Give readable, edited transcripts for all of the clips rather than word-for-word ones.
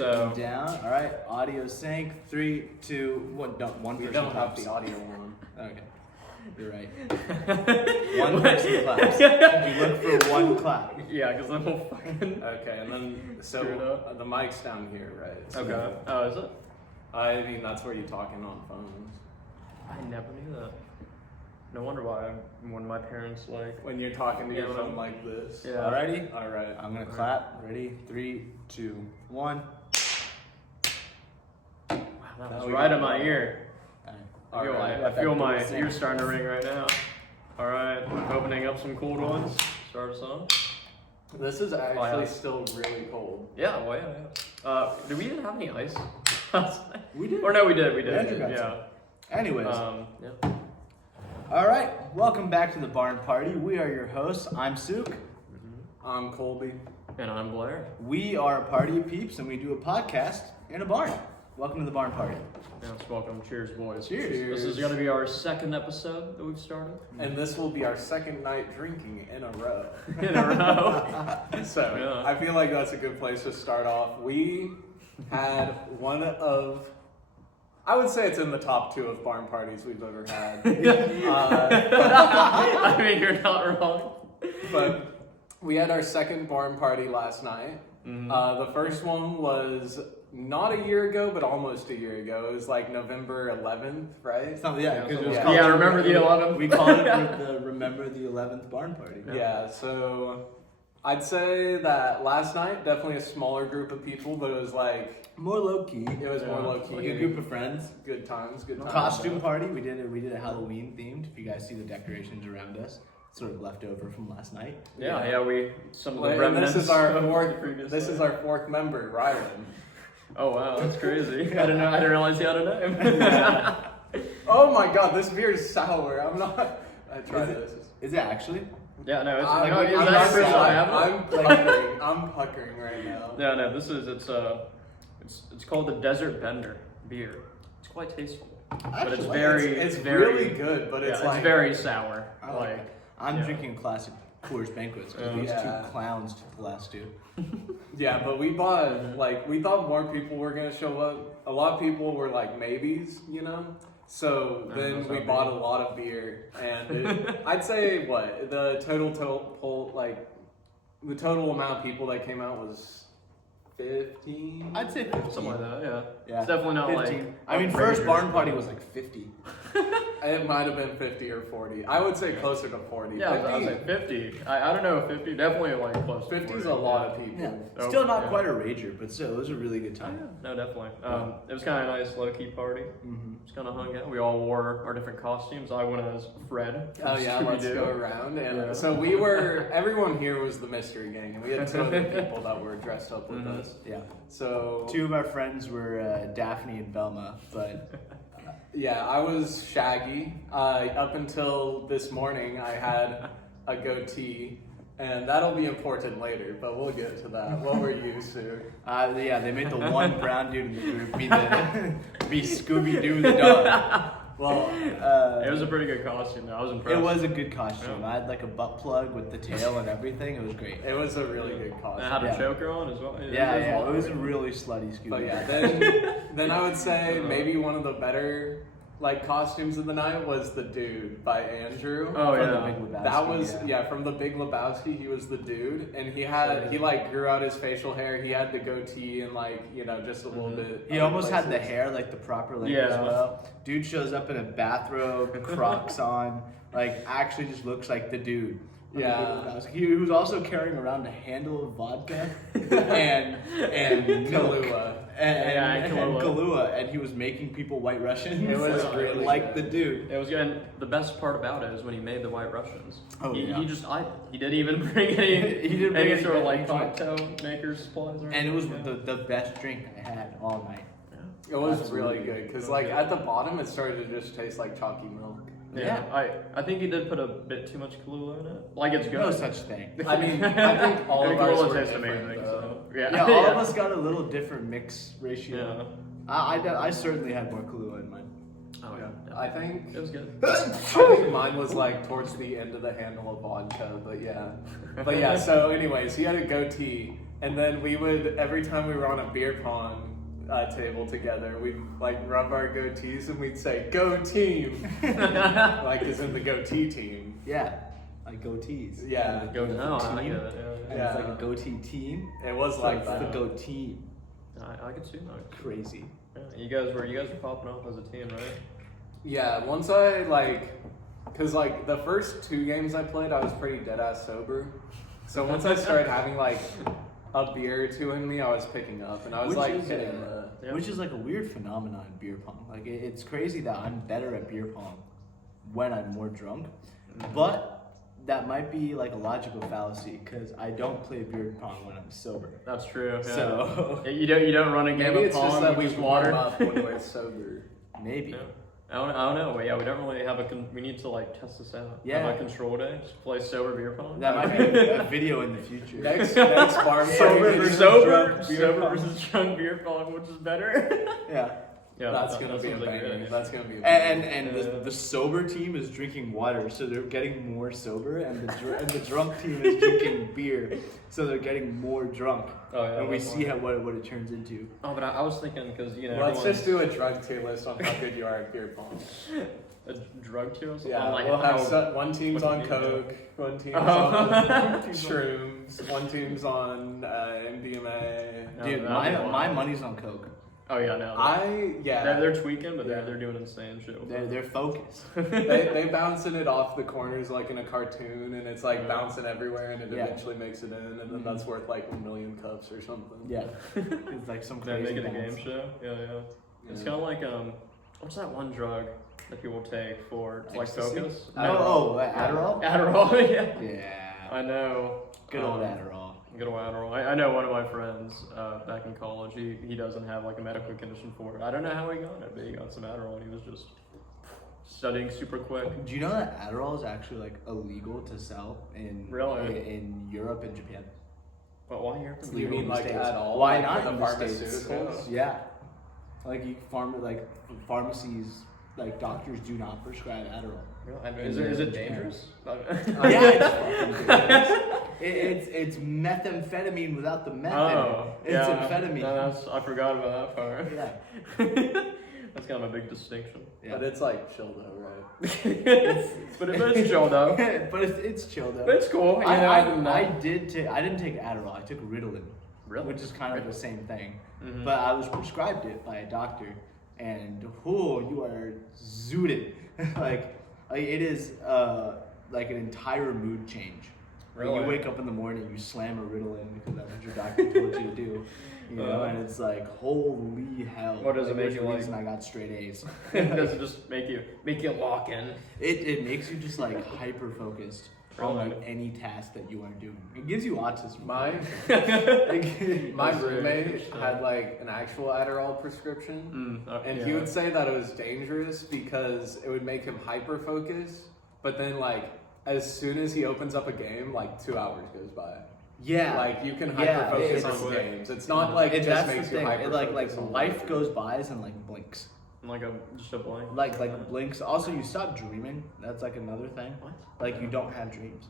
So down. All right, audio sync. 3, 2, 1. One person don't claps. have the audio on. Okay, you're right. One person claps. You look for one clap. Yeah, because I'm all fucking. Okay, and then so the mic's down here, right? So, Okay. Oh, is it? I mean, that's where you're talking on phones. I never knew that. No wonder why when my parents When you're talking to your Yeah, phone like this. Yeah. Alrighty. All right. I'm gonna clap. Ready? 3, 2, 1. Wow, that was right in my ear. All I right. feel my ears starting to ring right now. All right, opening up some cold ones. Start us on. This is actually still really cold. Yeah, well, yeah. Did we even have any ice? We did. Or no, we did. Andrew got Yeah. some. Anyways. Yeah. All right. Welcome back to the Barn Party. We are your hosts. I'm Sook. I'm Colby. And I'm Blair. We are a party of peeps, and we do a podcast in a barn. Welcome to the Barn Party. Yes, welcome. Cheers, boys. Cheers. This is going to be our second episode that we've started. And this will be our second night drinking in a row. In a row. So, Yeah. I feel like that's a good place to start off. We had one of, I would say it's in the top 2 of barn parties we've ever had. I mean, you're not wrong. But we had our second barn party last night. Mm-hmm. The first one was not a year ago, but almost a year ago. It was like November 11th, right? Yeah, because it was Yeah. called Yeah, remember the 11th? We called it the Remember the 11th Barn Party. Yeah, so I'd say that last night, definitely a smaller group of people, but it was like, More low key. it was more low key. Like a group of friends. Good times. Costume party. We did a Halloween themed. If you guys see the decorations around us, sort of left over from last night. Yeah, some of the And remnants. this is our of fourth. the previous This night. is our fourth member, Rylan. Oh wow, that's crazy. I didn't realize he had a name. Oh my God, this beer is sour. I'm not. I tried this. Is it actually? Yeah, no, it's I'm, no, I'm, it's not not first sour. time. I'm puckering. I'm puckering right now. Yeah, no, it's called the Desert Bender beer. It's quite tasteful, but it's very It's very really good, but it's yeah, like it's very sour. I like it. I'm yeah. drinking classic Coors Banquets because these Yeah. 2 clowns took the last 2. Yeah, but we bought, like, we thought more people were going to show up. A lot of people were like maybes, you know? So then we bought a lot of beer. And I'd say, the total amount of people that came out was 15? I'd say 15. Something like that. Yeah. Yeah. It's definitely not 15. like. I mean, first barn party was like 50. It might have been 50 or 40. I would say closer to 40. Yeah, I was like 50. I don't know if 50. Definitely like close. 50 to is 40. a lot of people. Yeah. Oh, Still not yeah. quite a rager, but still, it was a really good Oh, time. yeah. No, definitely. It was kind of a nice low key party. Mm-hmm. Just kind of hung out. We all wore our different costumes. I went as Fred. Oh yeah, let's Scooby-Doo. go around. And Yeah. so everyone here was the mystery gang, and we had 2 other people that were dressed up with us. Yeah. So 2 of our friends were Daphne and Velma, but yeah, I was Shaggy. Up until this morning, I had a goatee, and that'll be important later, but we'll get to that. What were you, Sue? yeah, they made the one brown dude in the group be Scooby-Doo the dog. Well, It was a pretty good costume. Though. I was impressed. it was a good costume. Yeah. I had like a butt plug with the tail and everything. It was great. It was a really good And costume. I had a Yeah. choker on as well. Yeah, it was a really slutty Scooby. But yeah, then I would say maybe one of the better costumes of the night was the dude by Andrew. Oh From yeah. the Big Lebowski, That was from the Big Lebowski. He was the dude, and he grew out his facial hair. He had the goatee and just a little bit. He other almost had the places. hair like the proper length Yeah. as well. Dude shows up in a bathrobe, Crocs on, actually just looks like the dude. from the Big Yeah. Lebowski. He was also carrying around a handle of vodka and milk. Kahlua. And Kahlua. Kahlua, and he was making people White Russians. It was really like good. the dude. It was good. And the best part about it is when he made the White Russians. Oh, he, yeah. he just he didn't even bring any. He didn't bring any any sort of anything. cocktail maker supplies or And it was anything. the best drink I had all night. It was Absolutely. really good because at the bottom it started to just taste like chalky milk. Yeah. I think he did put a bit too much Kahlua in it. Like it's good. No such thing. I mean, I think all of ours Kahlua were tastes different, amazing. though. So yeah. Yeah, all of us got a little different mix ratio. Yeah. I certainly had more Kahlua in mine. Oh yeah. I think It was good. I think mine was towards the end of the handle of vodka, but yeah. So anyways, he had a goatee, And then we would, every time we were on a beer pong table together, we'd like rub our goatees and we'd say, "Go team!" Like as in the goatee team. Yeah, like goatees. Yeah. Go now. I get it. And Yeah. it's like a goatee team. It was So like it's that. the goat team. I could see that. Crazy. Yeah, you guys were popping off as a team, right? Yeah, once I cause like the first 2 games I played, I was pretty dead ass sober. So once I started having like a beer or 2 in me, I was picking up, and I was Which like is, hitting Yeah. Which is like a weird phenomenon in beer pong. Like it's crazy that I'm better at beer pong when I'm more drunk, but that might be like a logical fallacy because I don't play beer pong when I'm sober. That's true. Yeah. So you don't run a game Maybe of it's pong. just that you we just warm water. up when we're sober. maybe. Yeah. I don't know. Yeah, we don't really have we need to like test this out. Yeah. Have a control day. Just play sober beer pong. That might be a video in the future. Next farm sober party, versus drunk beer sober pong. versus drunk beer pong, which is better. Yeah. Yeah, that's gonna that be a sounds like banger. good, yeah. That's gonna be a And banger. the sober team is drinking water, so they're getting more sober, and the drunk team is drinking beer, so they're getting more drunk. Oh yeah. And we that's see fun. what it turns into. Oh, but I was thinking because Let's everyone's- just do a drug tier list on how good you are at beer pong. a drug tier. Or something? Yeah, Like we'll have how- one team's what on do you mean? coke, one team's Oh. on shrooms, one team's on MDMA. No, Dude, that'd be my wild. money's on coke. Oh yeah, no. Yeah. They're tweaking, but Yeah. they're doing insane shit. They're focused. they bouncing it off the corners like in a cartoon, and it's like Yeah. bouncing everywhere, and it Yeah. eventually makes it in, and then Mhm. that's worth like 1,000,000 cups or something. Yeah, it's like some They crazy. make it a balance. game show. Yeah, yeah. It's Yeah. kind of like what's that one drug that people take for like Ecstasy? focus? Adderall. Adderall. Yeah. Yeah. I know. Good old Adderall. Good old Adderall. I know one of my friends back in college. He doesn't have like a medical condition for it. I don't know how he got it, but he got some Adderall and he was just studying super quick. Do you know that Adderall is actually like illegal to sell in Really? in Europe and Japan? But why here? It's You legal mean in the like States. at all? Why Like not for in the the States? pharmaceuticals? Yeah, like pharmacies, like doctors do not prescribe Adderall. Is it dangerous? Yeah, it's fucking dangerous. It's methamphetamine without the meth in it. It's yeah. amphetamine. No, I forgot about that part. Yeah. That's kind of a big distinction. Yeah. But it's like chill though, right? but it's chill though. But it's chill though. But it's cool. I didn't take Adderall. I took Ritalin, Really? which is kind of the same thing. Mhm. But I was prescribed it by a doctor, and you are zooted. like it is like an entire mood change. When Really? you wake up in the morning, you slam a Ritalin because that's what your doctor told you to do. You know, and it's like holy hell. What does it Like, make there's you a like? reason I got straight A's. Does it just make you lock in? It makes you just like hyper focused on Really? like any task that you are doing. It gives you autism. My That's roommate true. had like an actual Adderall prescription, and he yeah. would say that it was dangerous because it would make him hyper focused. But then like as soon as he opens up a game, like 2 hours goes by. Yeah, Like you can Yeah, hyper focus it's- on games. It's not like it just that's makes the you thing. hyper It, like focus on life one goes thing. by and like blinks. Like just a blank. Like blinks. Also, you stop dreaming. That's like another thing. What? Like you don't have dreams.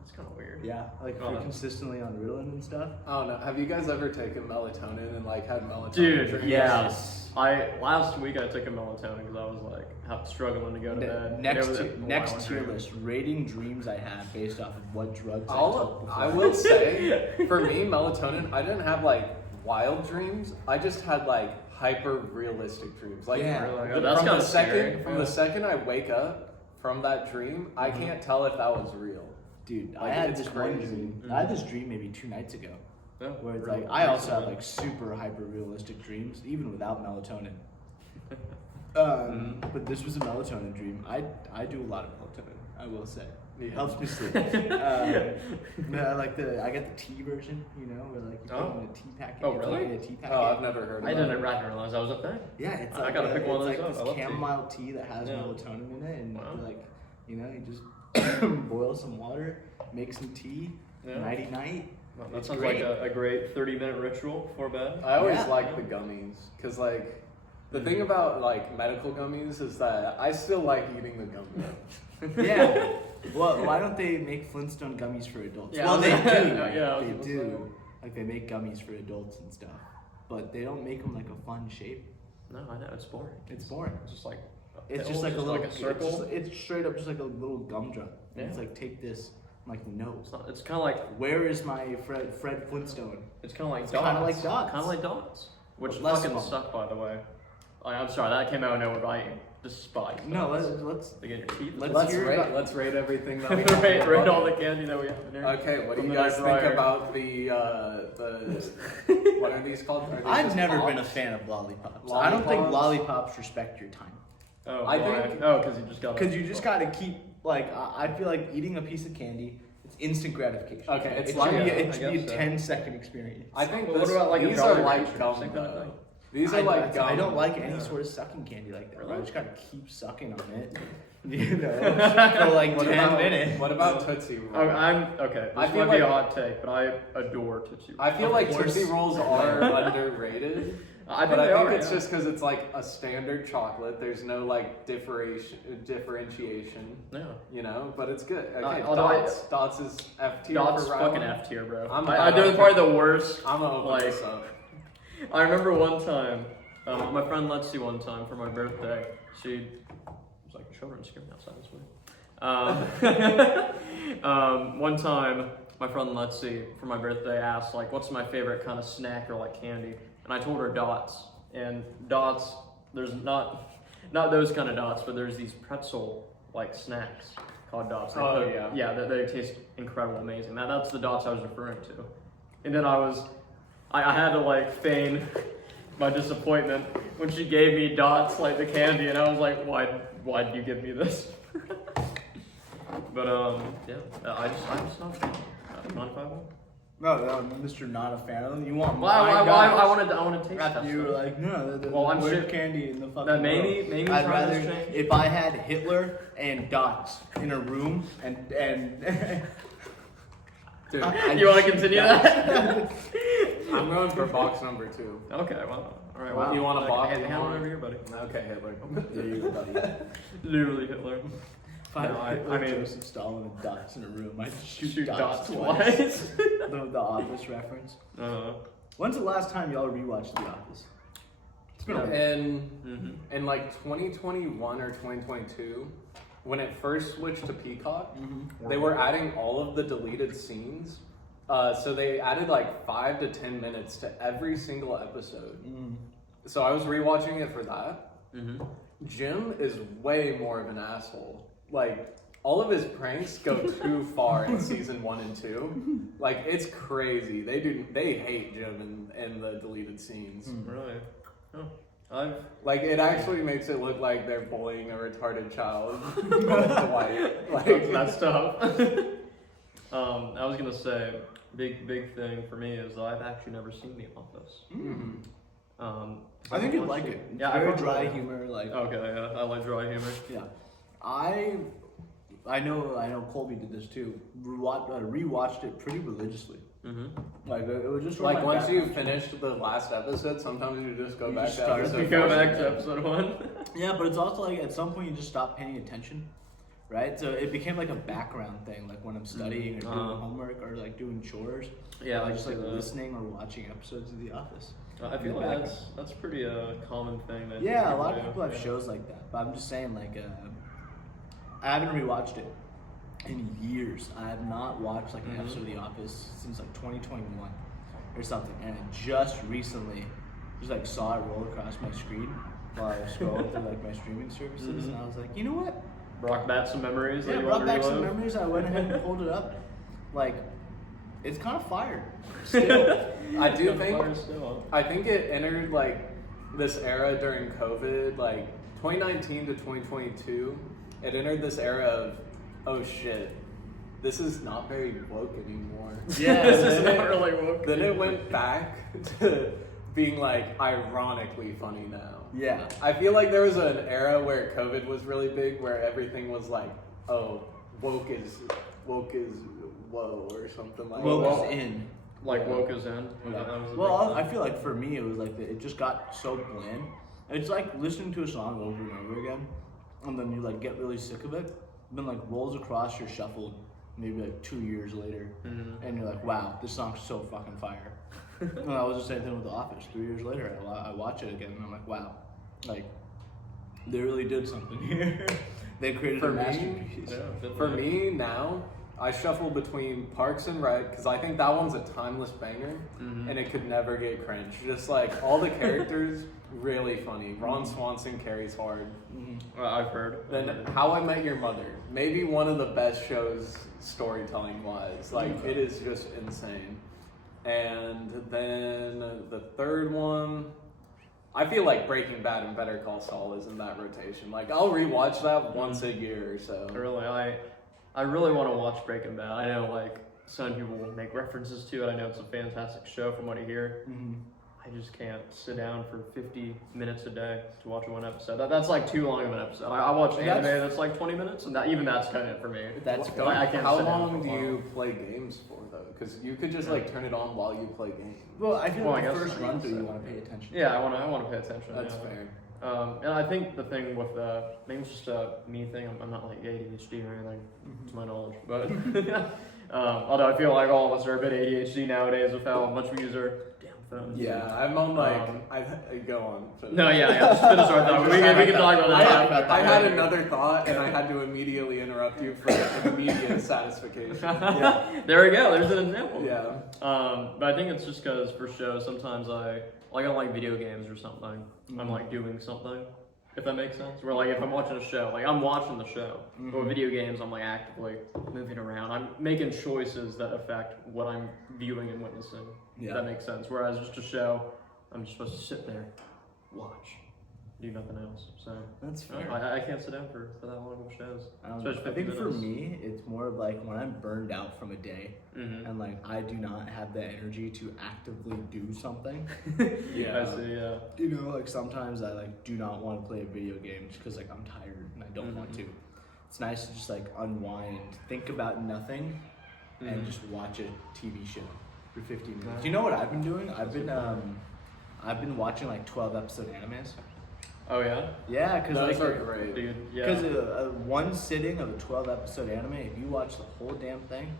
That's kind of weird. Yeah, like if Oh. you're consistently on Ritalin and stuff. I don't know. Have you guys ever taken melatonin and like had melatonin? Dude, drinks? yes. Last week I took a melatonin because I was like struggling to go to bed. Next It was a next wild tier dream. list: rating dreams I had based off of what drugs I took before. I will say, for me, melatonin, I didn't have like wild dreams. I just had like hyper realistic dreams. Like Yeah. Really? the- That's from kinda the second scary. from the second I wake up from that dream, I Mm-hmm. can't tell if that was real. Dude, I Like, had it's this one crazy. dream. I had this dream maybe 2 nights ago. Yeah, Where it's really. like I also have like super hyper realistic dreams, even without melatonin. But this was a melatonin dream. I do a lot of melatonin. I will say it helps me sleep. I got the tea version, you know, where like you put it in a tea packet. Oh, It's really? like in a tea packet. Oh, I've never heard of I that. didn't realize that was a thing. Yeah, it's I like gotta pick one of it's those like up. I this love tea. chamomile tea that has Yeah. melatonin in it, and Wow. like you know, you just boil some water, make some tea, Yeah. nighty night. Well, that It's sounds great. like a great 30-minute ritual before bed. I always Yeah. like the gummies because like the thing about like medical gummies is that I still like eating the gummy. Yeah. Well, why don't they make Flintstone gummies for adults? Yeah, well, they do. yeah, I was they gonna do. Like they make gummies for adults and stuff, but they don't make them like a fun shape. No, I know it's boring. It's boring. It's just like It's just like a little circle. It's straight up just like a little gumdrop. Yeah. It's like take this. I'm like no. It's kind of like Where is my Fred Flintstone? it's kind of like It's dots. kinda like dots. Kind of like dots. Which But less fucking of 'em. suck, by the way. I'm sorry, that came out of nowhere, but I despise No, dots. let's They get in your teeth. let's hear about- Let's rate everything that we have. rate all the candy that we have in here. Okay, what do From you the guys night think prior. about the what are these called? Are these I've just never pops? been a fan of lollipops. I don't think Lollipops? lollipops respect your time. Oh, I why? think- because you just got. Because you just gotta keep like I feel like eating a piece of candy. It's instant gratification. Okay, it's it like- should be, yeah, it should be I a guess so. 10-second experience. I think Well, what this, about, like, a these Jolly are like Rancher, gum same kind of though. thing? These are like gum. I don't like any Yeah. sort of sucking candy like that. Bro. I Really? just gotta keep sucking on it, you know, for like What 10 about, minutes. What about Tootsie Rolls? Oh, I'm okay. I This feel might be a like- hot take, but I adore Tootsie Rolls. I feel Of like course. Tootsie Rolls are underrated. I But think I they think are, it's yeah. just because it's like a standard chocolate. There's no like differentiation, Yeah. you know. But it's good. Okay, although Dots is F tier Dots for fucking Rylan. F tier, bro. I'm they're probably the worst. I'm gonna open Like- this up. I remember one time, my friend Lexi one time for my birthday, she was like children screaming outside this way. One time, my friend Lexi for my birthday asked like, "What's my favorite kind of snack or like candy?" And I told her Dots. And Dots, there's not those kind of Dots, but there's these pretzel like snacks called Dots. Oh, yeah. Yeah, they taste incredible, amazing. That's the Dots I was referring to. And then I had to like feign my disappointment when she gave me Dots, like the candy, and I was like, why did you give me this? But yeah, I'm just not a fan. 951. No, Mr. Not a fan of them. You want Why? my I Dots? wanted to taste that. You were stuff. like, no, the Well, I'm worst sure- candy in the fucking that maybe world. I'd trying rather to change. if I had Hitler and Dots in a room and Dude, You want to continue that? I'm going for box number 2. Okay, wow. All right. Wow. Well, You want a box? Hand on over here, buddy. Okay, Hitler. There you go, buddy. Literally Hitler. If I had No, Hitler, I mean- Joseph Stalin and Dots in a room, I'd shoot, Shoot Dots Dots twice. twice. the Office reference. When's the last time y'all rewatched The Office? It's been a while. And in like 2021 or 2022, when it first switched to Peacock, they were adding all of the deleted scenes. So they added like 5 to 10 minutes to every single episode. So I was rewatching it for that. Jim is way more of an asshole. Like, all of his pranks go too far in season 1 and 2. Like, it's crazy. They hate Jim in the deleted scenes. Really? Oh. Like, it actually makes it look like they're bullying a retarded child. Dwight. Like, That's tough. I was gonna say, big thing for me is that I've actually never seen The Office. I think you'd like it. It's Yeah, I very probably dry will. humor. Like, Okay, yeah, I like dry humor. yeah, I know Colby did this too. Rewatched it pretty religiously. Like it was just like my once you background. finished the last episode, sometimes you just go You back just to start episode We go four. back to episode 1. Yeah, but it's also like at some point you just stop paying attention, right? So it became like a background thing, like when I'm studying or doing homework or like doing chores. Yeah, like I just see like that. listening or watching episodes of The Office. I feel like that's pretty common thing. That Yeah, a lot of do. people have shows like that, but I'm just saying like I haven't rewatched it in years. I have not watched like an episode of The Office since like 2021 or something, and I just recently just like saw it roll across my screen while I was scrolling through like my streaming services, and I was like, you know what? Brought back some memories. Yeah, that you brought want to back some relive. memories. I went ahead and pulled it up. Like, it's kind of fire. Still, I do Got think fire still. I think it entered like this era during COVID, like 2019 to 2022. It entered this era of, oh shit, this is not very woke anymore. Yeah, This and is then not really woke. Then it went back to being like ironically funny now. yeah. I feel like there was an era where COVID was really big, where everything was like, oh, woke is whoa or something like Woke that. is in. Like woke is in. Yeah. That was the Well, big I thing. feel like for me, it was like it just got so bland. It's like listening to a song over and over again, and then you like get really sick of it. Then like rolls across your shuffle maybe like 2 years later, Mm-hmm. and you're like, wow, this song's so fucking fire. And that was the same thing with The Office. 3 years later, I watch it again, and I'm like, wow, like they really did something here. They created a masterpiece. For me now, I shuffle between Parks and Rec because I think that one's a timeless banger, and it could never get cringe. Just like all the characters, really funny. Ron Swanson carries hard. I've heard. Then How I Met Your Mother, maybe one of the best shows storytelling wise. Like it is just insane. And then the third one, I feel like Breaking Bad and Better Call Saul is in that rotation. Like I'll rewatch that once a year or so. Really, I really want to watch Breaking Bad. I know like some people will make references to it. I know it's a fantastic show from what I hear. I just can't sit down for 50 minutes a day to watch one episode. That's like too long of an episode. I watch anime that's like 20 minutes, and even that's kind of it for me. That's I can't. How sit down long for do a while. you play games for though? Because you could just like turn it on while you play games. Well, I feel like I the guess first so. run through, you want to pay attention. Yeah, I want to pay attention. That's yeah. fair. And I think the thing with maybe it's just a me thing. I'm not like ADHD or anything, to my knowledge. But although I feel like all of us are a bit ADHD nowadays with how much we use our damn phones. Yeah, I'm on like I go on. No, yeah, just finish our thought. We can talk about that. I had another thought and I had to immediately interrupt you for immediate satisfaction. Yeah. There we go. There's an example. Yeah. But I think it's just because for shows, sometimes I like video games or something. I'm like doing something, if that makes sense. Where like if I'm watching a show, like I'm watching the show. But with video games, I'm like actively moving around. I'm making choices that affect what I'm viewing and witnessing. Yeah. If that makes sense. Whereas just a show, I'm just supposed to sit there, watch, do nothing else. So That's fair. I can't sit down for that long of shows. Especially I think 50 for minutes. me, it's more of like when I'm burned out from a day, and like I do not have the energy to actively do something. I see. Yeah. You know, like sometimes I like do not want to play a video game just because like I'm tired and I don't want to. It's nice to just like unwind, think about nothing, and just watch a TV show for 15 minutes. You know what I've been doing? I've been watching like 12-episode animes. Oh yeah. Yeah, because Those like are great. Dude, yeah. because one sitting of a 12-episode anime, if you watch the whole damn thing,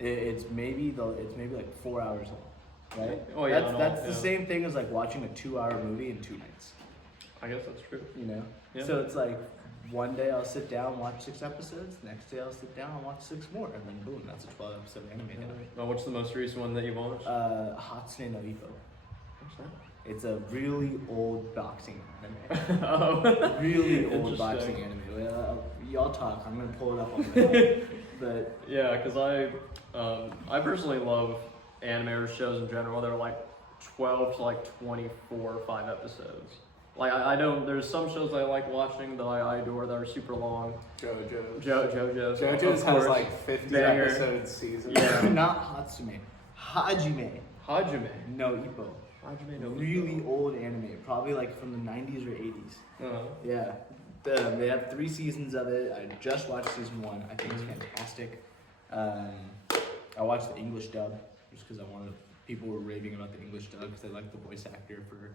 it's maybe like 4 hours long, right? Oh, yeah, That's yeah. the same thing as like watching a 2-hour movie in 2 nights. I guess that's true. You know. Yeah. So it's like one day I'll sit down, watch 6 episodes. Next day I'll sit down and watch 6 more, and then boom, that's a 12-episode anime. Well, what's the most recent one that you've watched? Hatsune no Ippo. What's that? It's a really old boxing anime. Oh. Really old Interesting. boxing anime. Y'all talk. I'm gonna pull it up on my phone. But Yeah, because I personally love anime or shows in general. They're like 12 to like 24 or 5 episodes. Like I don't. There's some shows I like watching that I adore that are super long. JoJo's. JoJo's. JoJo's of has course. like 50 Banger. episode seasons. Yeah. not Hatsume. Hajime Hajime. no Ippo. Hajime no Really old anime, probably like from the 90s or 80s. Uh-huh. Yeah. They have 3 seasons of it. I just watched season 1. I think it's fantastic. I watched the English dub just because people were raving about the English dub because they liked the voice actor for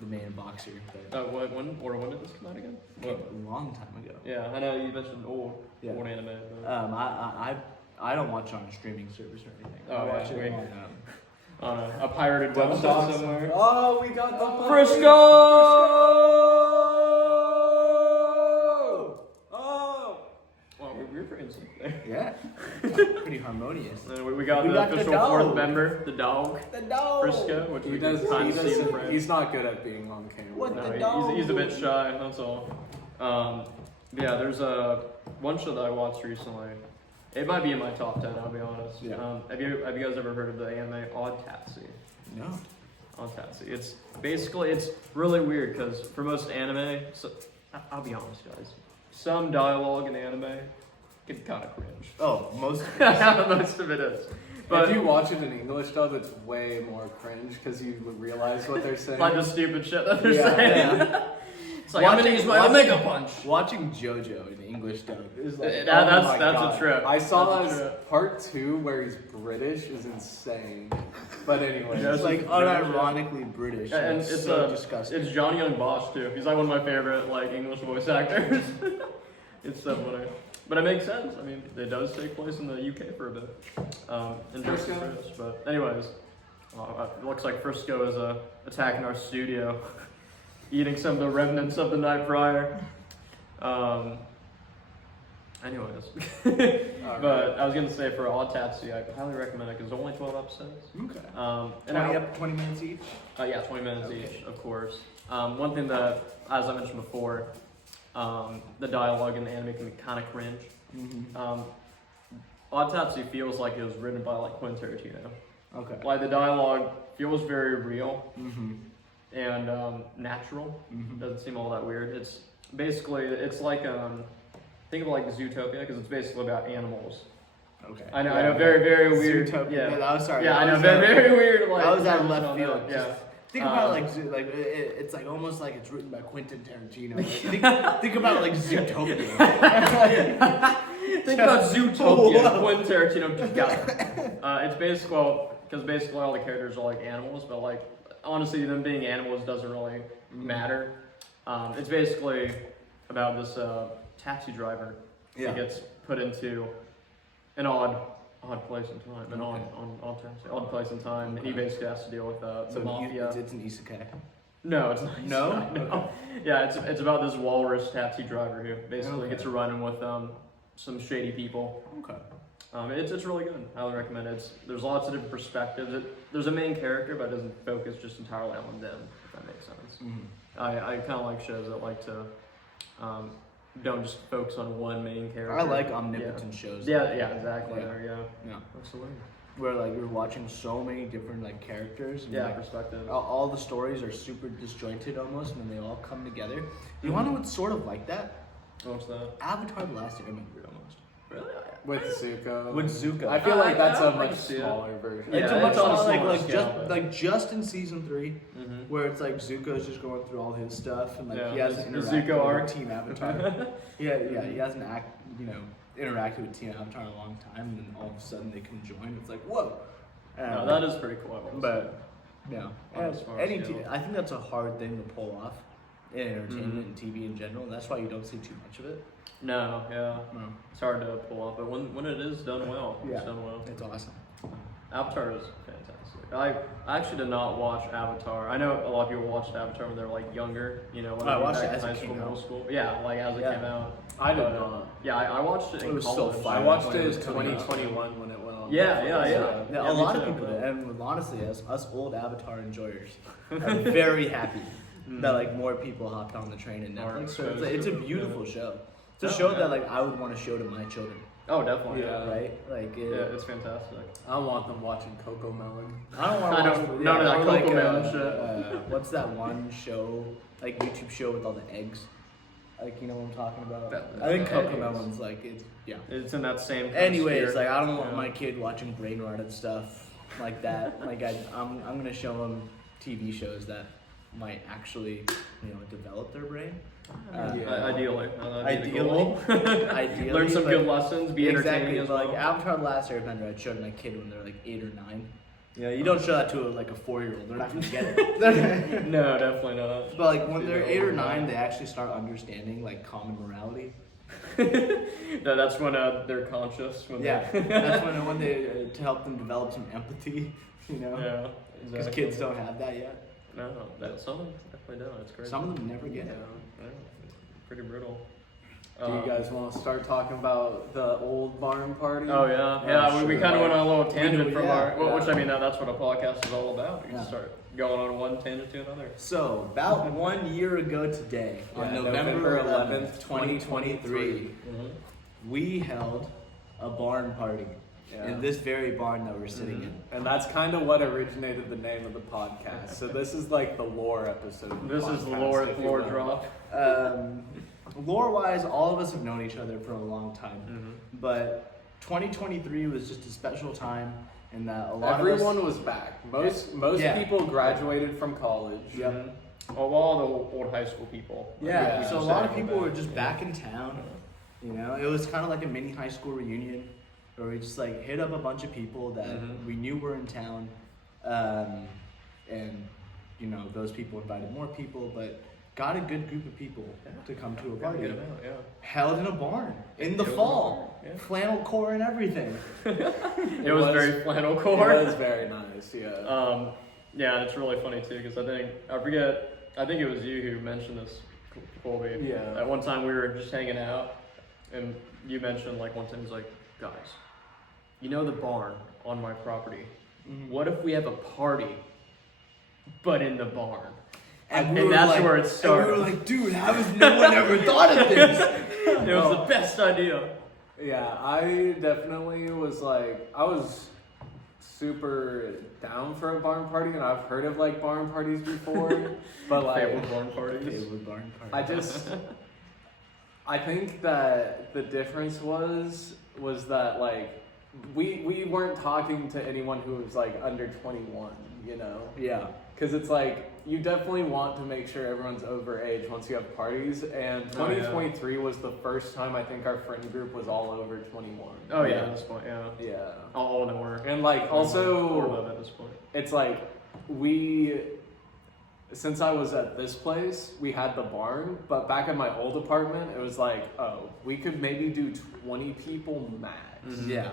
the main boxer. But When did this come out again? a long time ago. Yeah, I know you mentioned old anime. But... I don't watch it on a streaming service or anything. Oh, I yeah, watch it wait. on a pirated website somewhere. Oh, we got the Frisco! Oh! Well, we were pretty sick there. yeah, pretty harmonious. And we got We the got the official dog. 4th member, the dog, The dog. Frisco, which He we does. can kind of see in the frame. He's not good at being on camera. What No, the dog? he's a bit shy, that's all. Yeah, there's one show that I watched recently. It might be in my top 10, I'll be honest. Yeah. Have you guys ever heard of the anime Odd Taxi? No. Odd Taxi. It's really weird because for most anime, I'll be honest, guys. Some dialogue in anime can kind of cringe. Oh, most. Most of it is. But if you watch it in English dub, it's way more cringe because you realize what they're saying. like the stupid shit that they're Yeah, saying. yeah. It's like, I'm gonna use my Omega Punch. Watching JoJo in English dub is like. That's my a God. trip. I saw That's a his trip. part 2 where he's British is insane. But anyway, Yeah, It's like unironically British. And it's it's so disgusting. It's Johnny Young Bosch too. He's like one of my favorite like English voice actors. It's so funny. But it makes sense. I mean, it does take place in the UK for a bit. In Frisco. But anyways, it looks like Frisco is attacking our studio, eating some of the remnants of the night prior. Anyways, but I was gonna say for Odd Tatsy, I highly recommend it because it's only 12 episodes. Okay. 20 minutes each? Yeah, 20 minutes each, of course. One thing that, as I mentioned before, the dialogue in the anime can be kind of cringe. Odd Tatsy feels like it was written by like Quentin Tarantino. Okay. Like the dialogue feels very real and natural. Doesn't seem all that weird. It's basically like think of like Zootopia because it's basically about animals. Okay. I know, very very weird. Zootopia. Yeah, I'm sorry. Yeah, I know, very weird. Like I was out of on left that. field. Yeah. Think about like it's like almost like it's written by Quentin Tarantino. Like, think about like Zootopia. Think about Zootopia, Quentin Tarantino together. It's basically because basically all the characters are like animals, but like honestly, them being animals doesn't really matter. It's basically about this taxi driver that gets put into an odd place in time, an odd place in time, and he basically has to deal with the mafia. It's an isekai. No, it's not. No? No. Okay. Yeah, it's about this walrus taxi driver who basically gets to run in with some shady people. Okay. It's really good. I highly recommend it. There's lots of different perspectives. There's a main character, but it doesn't focus just entirely on them, if that makes sense. I kind of like shows that like to don't just focus on one main character. I like omnipotent shows. Yeah, exactly. Yeah. There you go. Yeah. Absolutely. Where like you're watching so many different like characters. And, like, perspective. all the stories are super disjointed almost, and then they all come together. You want to know what's sort of like that? What's that? Avatar: The Last Airbender almost. Really? With Zuko. With Zuko. I feel like that's a I much can see it. smaller version. Yeah, It's a much it's on a smaller, smaller scale, just in season 3, where it's like Zuko's just going through all his stuff, and like he hasn't the interacted Zuko arc. with Team Avatar. he hasn't interacted with Team Avatar in a long time, and then all of a sudden they can join. It's like whoa. No, that is pretty cool. But yeah, On a smaller any scale. I think that's a hard thing to pull off in entertainment and TV in general, and that's why you don't see too much of it. No, yeah. No. It's hard to pull off, but when it is done well, it's done well. It's awesome. Avatar is fantastic. I actually did not watch Avatar. I know a lot of people watched Avatar when they were like younger, when I they were watched back it in as it high came school, middle out. school. Yeah, like as it came out. I did But, not. Yeah, I watched it in It was so college. fun. I watched when it it in was coming out. 2021 when it went on. Yeah. Yeah, Yeah, a me lot of too. people did, and honestly, as us old Avatar enjoyers, are very happy that like more people hopped on the train and Are Netflix. So exposed it's to a it, beautiful show. It's a Oh, show yeah. that like I would want to show to my children, Oh, definitely. Yeah. right? Like, Yeah, it's fantastic. I want them watching Coco Melon. I don't want I to don't- watch none of that or like, Coco Melon shit. What's that one show, like YouTube show with all the eggs? Like, you know what I'm talking about? I think the Coco eggs. Melon's like it's It's in that same. Kind Anyways, of like I don't want Yeah. my kid watching brain rotted stuff like that. Like I'm gonna show him TV shows that might actually develop their brain. Ideally. That'd be the Ideally. goal. Ideally, Learn some but- good lessons. Be entertaining Exactly. as Like well. Avatar: The Last Airbender, I showed my kid when they're like 8 or 9. You don't show that to like a 4-year-old. They're not gonna get it. No, definitely not. But like when they're 8 or 9, they actually start understanding like common morality. That's when they're conscious. When Yeah, that's when they to help them develop some empathy. Yeah. Because Exactly. kids don't have that yet. No, some of them definitely don't. It's crazy. Some of them never get Yeah, it. yeah, pretty brutal. Do you guys want to start talking about the old barn party? Oh yeah, we sure. kind of went on a little tangent do, from yeah, our, yeah. which I mean that's what a podcast is all about. You Yeah. can start going on one tangent to another. So, about 1 year ago today, on Yeah, November 11th, 2023, 2023, we held a barn party Yeah. in this very barn that we're sitting in. And that's kind of what originated the name of the podcast. So this is like the lore episode. of This is the podcast, if you lore will. drop. Lore-wise, all of us have known each other for a long time, but 2023 was just a special time in that a lot Everyone of us... was back. Most Yeah. people graduated from college. Yep. All the old high school people. Yeah, Yeah, so a so lot of I people were bet, just yeah. back in town. It was kind of like a mini high school reunion where we just like hit up a bunch of people that we knew were in town, and those people invited more people. But got a good group of people to come to a Gotta party. get 'em out, yeah. Held in a barn in the It was fall. yeah. Flannel core and everything. It was very flannel core. It was very nice, yeah. Yeah, and it's really funny too because I think it was you who mentioned this, Colby. Yeah. At one time we were just hanging out, and you mentioned like one time, he's like, guys, you know the barn on my property. What if we have a party, but in the barn? And we were that's like- where it started. And we were like, dude, how has no one ever thought of this? It was the best idea. Yeah, I definitely was like, I was super down for a barn party, and I've heard of like barn parties before, but like, Fabled barn parties. Fabled barn party. I think that the difference was that like we weren't talking to anyone who was like under 21, you know? Yeah. Because it's like, you definitely want to make sure everyone's over age once you have parties, and 2023 was the first time I think our friend group was all over 21. Oh yeah, at this point, yeah. Yeah. All of them were. And like also, Or above at this point. it's like since I was at this place, we had the barn, but back at my old apartment, it was like, oh, we could maybe do 20 people max. Yeah.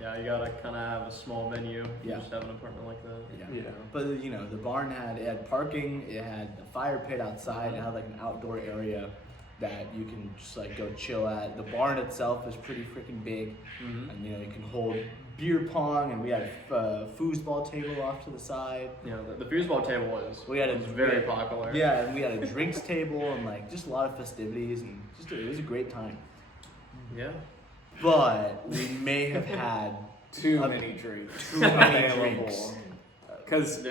Yeah, you gotta kind of have a small venue. Yeah. Just have an apartment like that. Yeah. Yeah. But you know, the barn had parking, it had the fire pit outside, it had like an outdoor area that you can just like go chill at. The barn itself is pretty freaking big, and you know, you can hold beer pong, and we had a foosball table off to the side. Yeah, the foosball table was very popular. Yeah, and we had a drinks table and like just a lot of festivities, and it was a great time. Yeah. But we may have had Too many drinks. too many drinks. Because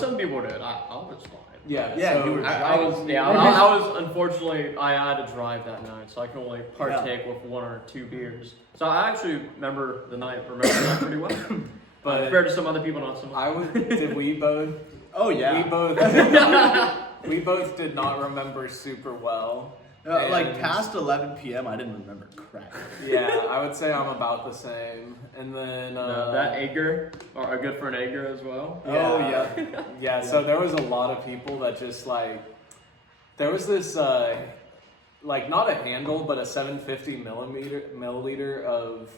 Some people did. I was fine. yeah, Yeah, so you were I was unfortunately I had to drive that night, so I can only partake with 1 or 2 beers. So I actually remember the night pretty well. But compared to some other people, not so much. we both? Oh yeah. We both did not remember super well. Like And- past 11 p.m. I didn't remember crap. Yeah, I would say I'm about the same. And then That Ager, or a good friend Ager as well. Oh, yeah. Yeah, so there was a lot of people that just like, there was this like not a handle but a 750 milliliter of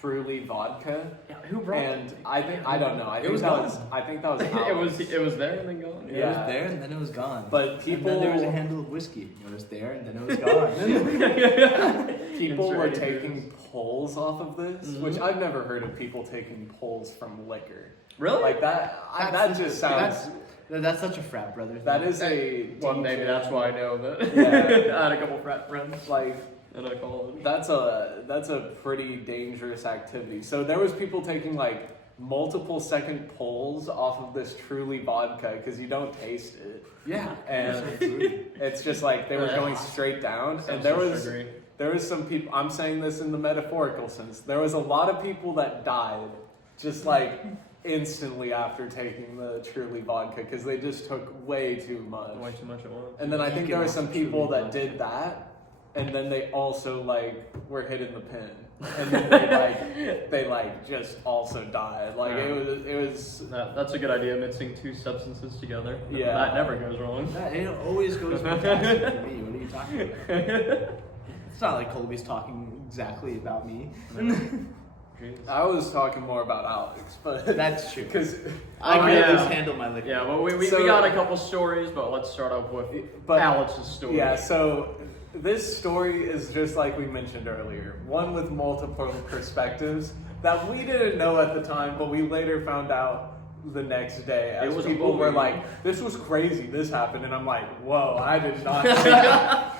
Truly vodka. Yeah, who brought And it? I don't know. I think that was Alex. it was there and then gone. It was there and then it was gone. But people, and then there was a handle of whiskey. It was there and then it was gone. people were Insert taking pulls off of this, which I've never heard of people taking pulls from liquor. Really? Like that. That just sounds. That's such a frat brother thing. That is a. Well, maybe that's why I know that. Yeah. I had a couple frat friends Like in a college. that's a pretty dangerous activity. So there was people taking like multiple second pulls off of this Truly vodka because you don't taste it. Yeah. And it's just like they were going straight down, and there was some people. I'm saying this in the metaphorical sense. There was a lot of people that died, just like instantly after taking the Truly vodka because they just took way too much. Way too much at once. And then I think there were some Truly people that vodka. did that, and then they also like were hit in the pin, and then they just also died. Like it was. That's a good idea, mixing 2 substances together. Yeah. That never goes wrong. It always goes fantastic for me. What are you talking about? It's not like Colby's talking exactly about me. I was talking more about Alex, but That's true. because I can yeah. at least handle my liquor. Yeah, well, we So- got a couple stories, but let's start off with Alex's story. Yeah, so this story is just like we mentioned earlier, one with multiple perspectives that we didn't know at the time, but we later found out the next day as It was a people were movie. like, "This was crazy, this happened," and I'm like, "Whoa, I did not see that."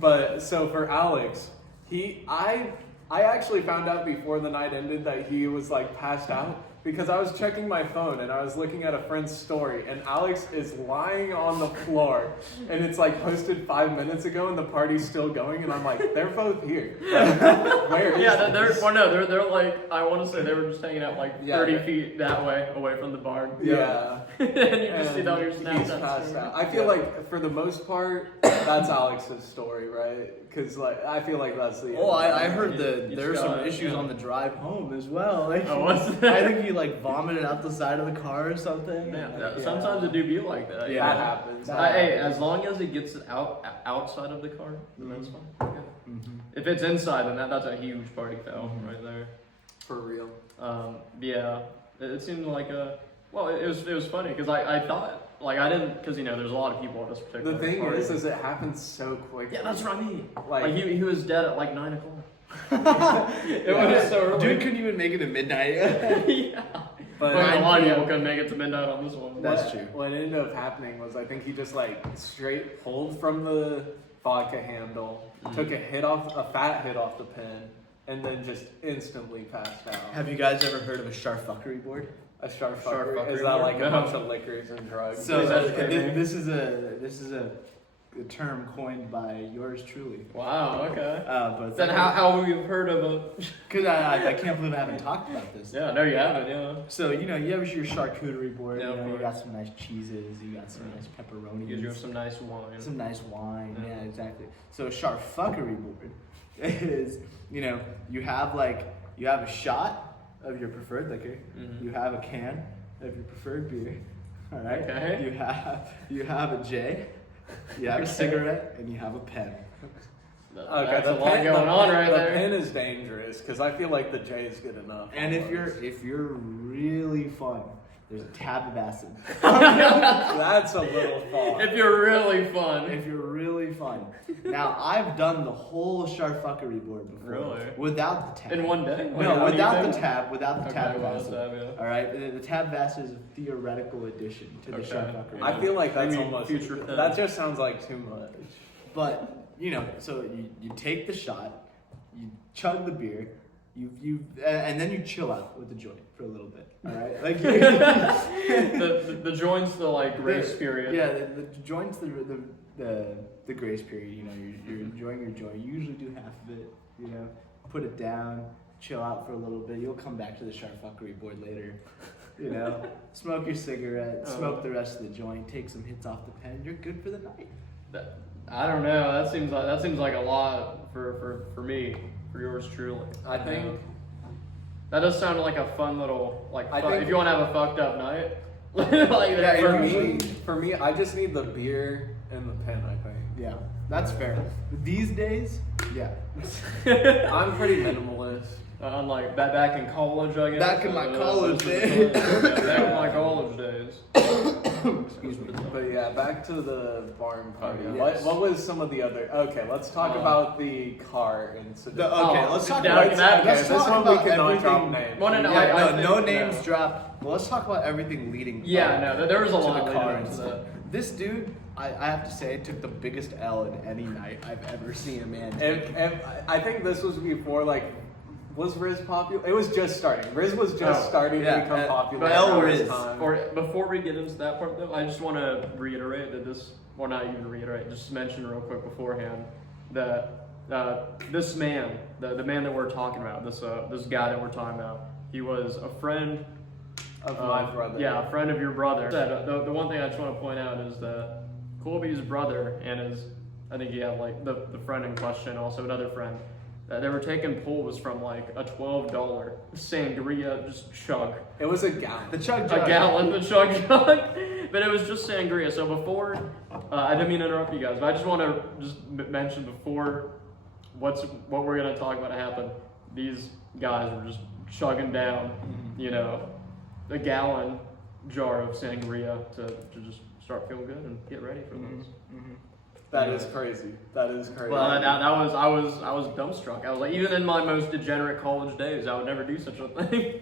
But so for Alex, I actually found out before the night ended that he was like passed out because I was checking my phone and I was looking at a friend's story and Alex is lying on the floor and it's like posted 5 minutes ago and the party's still going and I'm like, they're both here. Like, where is Yeah, this? they're like, I want to say they were just hanging out like Yeah. 30 feet that way, away from the barn. Yeah. and you just see and that on your he's Snapchat passed story. out. I feel like for the most part, that's Alex's story, right? Because like I feel like that's the. Oh, I heard You there were some got- issues yeah. on the drive home as well. Like, Oh, was there? I think he like vomited out the side of the car or something. Yeah, Yeah. sometimes it do be like that. Yeah. That happens. Hey, as long as it gets it outside of the car, then that's fine. Yeah. Mhm. If it's inside, then that's a huge party foul right there. For real. Yeah, it seemed like it was funny because I thought like I didn't because there's a lot of people at this particular. The thing party. is it happens so quickly. Yeah, that's what I mean. Like, Like he was dead at like 9 o'clock. It was so early. Dude couldn't even make it to midnight. Yeah. but Well, a lot of people couldn't make it to midnight on this one. That's what, true. What ended up happening was I think he just like straight pulled from the vodka handle, took a fat hit off the pin, and then just instantly passed out. Have you guys ever heard of a sharfuckery board? A sharp Sharp fucker? Is fuckery that like a board? bunch of liquors and drugs? So Please educate me. this is a term coined by yours truly. Wow. Okay. But Then how have you heard of a? Because I can't believe I haven't talked about this. Yeah. No, you haven't. Yeah. So you have your charcuterie board. Yeah, of you got course. some nice cheeses. You got some nice pepperoni. You have some nice wine. Some nice wine. Yeah. Yeah, exactly. So a charfuckery board is you have a shot of your preferred liquor. Mhm. You have a can of your preferred beer. All right. Okay. You have a J. You have a cigarette and you have a pen. That's a lot going on right the there. pen is dangerous because I feel like the J is good enough. And if almost. you're really fun, there's a tab of acid. That's a little far. If you're really fun. If you're really fun. Now I've done the whole charfuckery board before. Really? Without the tab. In one day? No, without the tab. tab. Without the Okay, tab of without acid. the tab, yeah. All right. The tab of acid is a theoretical addition to the Okay. charfuckery. I feel like that's I mean, almost future pen. that just sounds like too much. But so you take the shot, you chug the beer, and then you chill out with the joint for a little bit. All right. Like the joint's the like grace period. Yeah, the joint's the grace period. You're enjoying your joint. You usually do half of it. Put it down, chill out for a little bit. You'll come back to the charfuckery board later. Smoke your cigarette, smoke the rest of the joint, take some hits off the pen. You're good for the night. I don't know. That seems like a lot for me, for yours truly. I think That does sound like a fun little I think- if you want to have a fucked up night. like Yeah, for me, I just need the beer and the pen. I think Yeah, that's fair. These days, yeah. I'm pretty minimalist. Unlike back in college, I guess. Back in my college those are the days. times. Yeah, back in my college days. Excuse me. But yeah, back to the barn party. Yes. What was some of the other? Okay, let's talk about the car incident. Okay, Oh, let's talk down about in that let's case, talk this one about we cannot everything. drop names. Well, no, Yeah, I no think- names no. drop. Well, let's talk about everything leading. Yeah, up no, there was a to lot the leading car up to incident. This dude, I have to say, took the biggest L in any night I've ever seen a man take. And I think this was before was Riz popular? It was just starting. Riz was just starting yeah, to become popular. but at L this Riz. time. Or before we get into that part though, I just want to reiterate that or not even reiterate, just mention real quick beforehand that this man, the man that we're talking about, this guy that we're talking about, he was a friend of my brother. Yeah, a friend of your brother. The one thing I just want to point out is that Colby's brother and I think he had the friend in question, also another friend. They were taking pulls from a $12 sangria just chug. It was a gallon. The chug A jug. gallon, the chug jug. But it was just sangria. So before, I didn't mean to interrupt you guys, but I just want to mention before what we're going to talk about happened. These guys were just chugging down, a gallon jar of sangria to just start feeling good and get ready for this. That is crazy. That is crazy. Well, I was dumbstruck. I was like, even in my most degenerate college days, I would never do such a thing.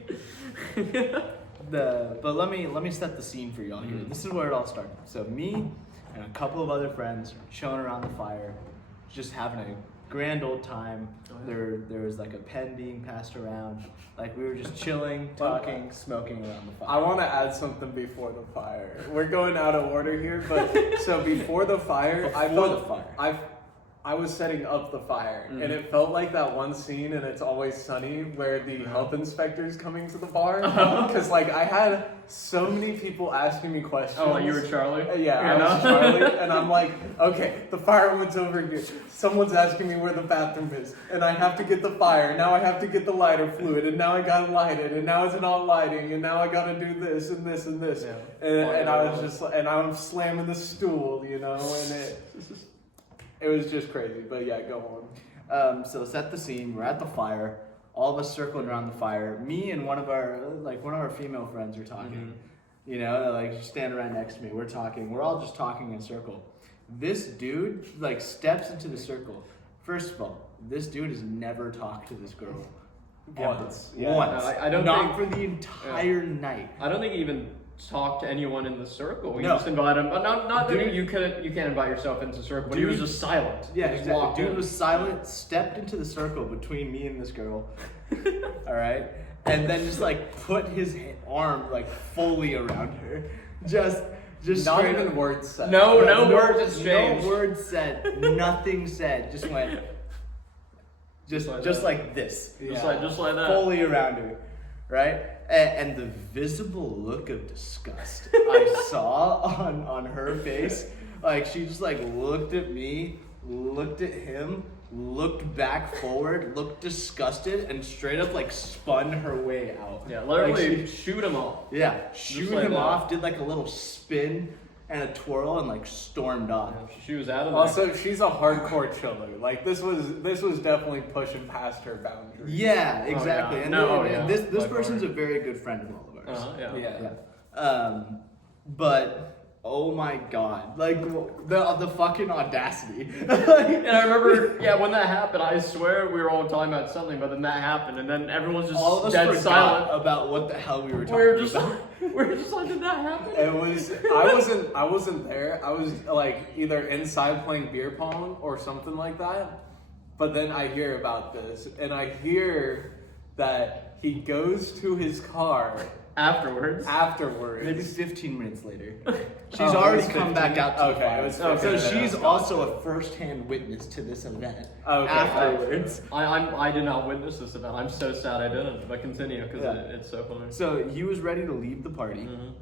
But let me set the scene for y'all here. This is where it all started. So me and a couple of other friends chilling around the fire, just having a grand old time. There was a pen being passed around. We were just chilling, talking, smoking around the I fire. want to add something before the fire. We're going out of order here, but so before the fire, Before the fire. I was setting up the fire, Mhm. and it felt like that one scene in It's Always Sunny where the health inspector's coming to the bar. Because, like, I had so many people asking me questions. Oh, like you were Charlie? Yeah, I was Charlie, and I'm like, okay, the firewood's over here. Someone's asking me where the bathroom is, and I have to get the fire. Now I have to get the lighter fluid, and now I gotta light it, and now it's not lighting, and now I gotta do this and this and this. Yeah. And I was just, and I'm slamming the stool, you know, and it was just crazy. But yeah, go on. So set the scene. We're at the fire. All of us circled around the fire. Me and one of our female friends are talking. Mhm. You know, like she's standing right next to me. We're talking. We're all just talking in a circle. This dude like steps into the circle. First of all, this dude has never talked to this girl. Once. Ever. Once. I don't Not think- for the entire night. I don't think he even talked to anyone in the circle. You No. just invite him. Not that Dude. you can't invite yourself into the circle, but he was Dude. just silent. Yeah, He just exactly. walked Dude in. was silent, stepped into the circle between me and this girl. All right, and then just like put his arm like fully around her, just Not straight even up- words said. No words exchanged. No words said. Nothing said. Just went. Just like this. Just Yeah. like that. Fully around her, right? And the visible look of disgust I saw on her face, like she just like looked at me, looked at him, looked back forward, looked disgusted, and straight up like spun her way out. Yeah, literally Like, she- shoot him off. yeah, shoot like him that. off, did like a little spin and a twirl, and like stormed off. She was out of there. Also, she's a hardcore chiller. Like this was definitely pushing past her boundaries. Yeah, exactly. yeah. And No, then- yeah. this By person's a far. very good friend of all of ours. Yeah. Yeah. But oh my god, like the fucking audacity. And I remember, when that happened, I swear we were all talking about something, but then that happened, and then everyone's just All of us dead forgot silent. about what the hell we were talking We were just, about. we were just like, did that happen? It was. I wasn't there. I was like either inside playing beer pong or something like that. But then I hear about this, and I hear that he goes to his car Afterwards. afterwards. Maybe 15 minutes later. She's Oh, it already was come 15? back out to the Okay, fire. it was So 15. she's Gotcha. also a first-hand witness to this event. Okay. Afterwards. I did not witness this event. I'm so sad I didn't, but continue, because Yeah. it's so funny. So he was ready to leave the party. Mhm.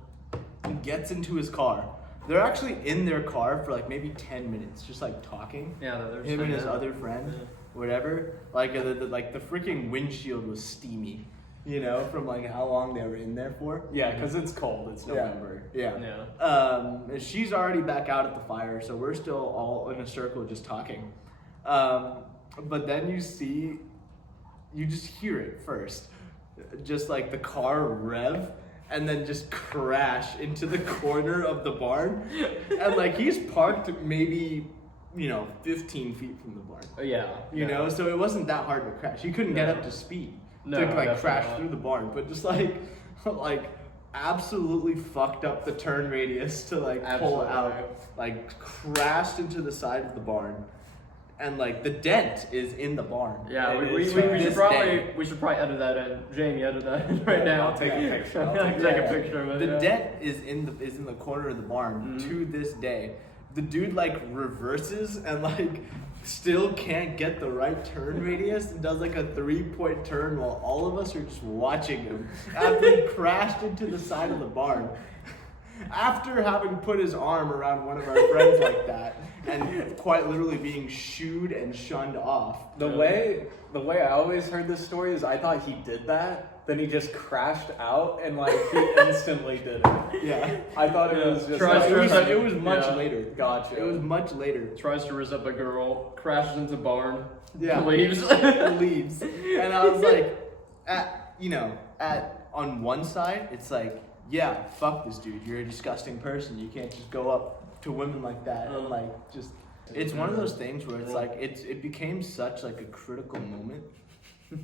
He gets into his car. They're actually in their car for like maybe 10 minutes, just like talking. Yeah, there's Him and his other friend, Yeah. whatever. Like the freaking windshield was steamy, you know, from like how long they were in there for. Yeah, because it's cold. It's November. Yeah. Yeah. She's already back out at the fire, so we're still all in a circle just talking. But then you just hear it first, just like the car rev. And then just crash into the corner of the barn. And like he's parked maybe, 15 feet from the barn. Yeah. You know, so it wasn't that hard to crash. He couldn't get No. up to speed No, to like definitely crash not. through the barn, but just like absolutely fucked up the turn radius to like pull Absolutely. out, like crashed into the side of the barn, and like the dent is in the barn. Yeah, It we is should this probably day. edit that in. Jamie, edit that in right now. I'll take a picture. I'll Take take a picture of it. The yeah. dent is in the corner of the barn Mhm. to this day. The dude like reverses and like still can't get the right turn radius and does like a 3-point turn while all of us are just watching him after he crashed into the side of the barn. After having put his arm around one of our friends like that and quite literally being shooed and shunned off. The way I always heard this story is I thought he did that, then he just crashed out and like he instantly did it. Yeah. I thought it was just Tries like, to- It was much Yeah. later. Gotcha. It was much later. Tries to rizz up a girl, crashes into barn, Yeah. leaves. Leaves. And I was like, on one side, it's like, yeah, fuck this dude. You're a disgusting person. You can't just go up to women like that and like just. It's one of those things where it's like it became such like a critical moment,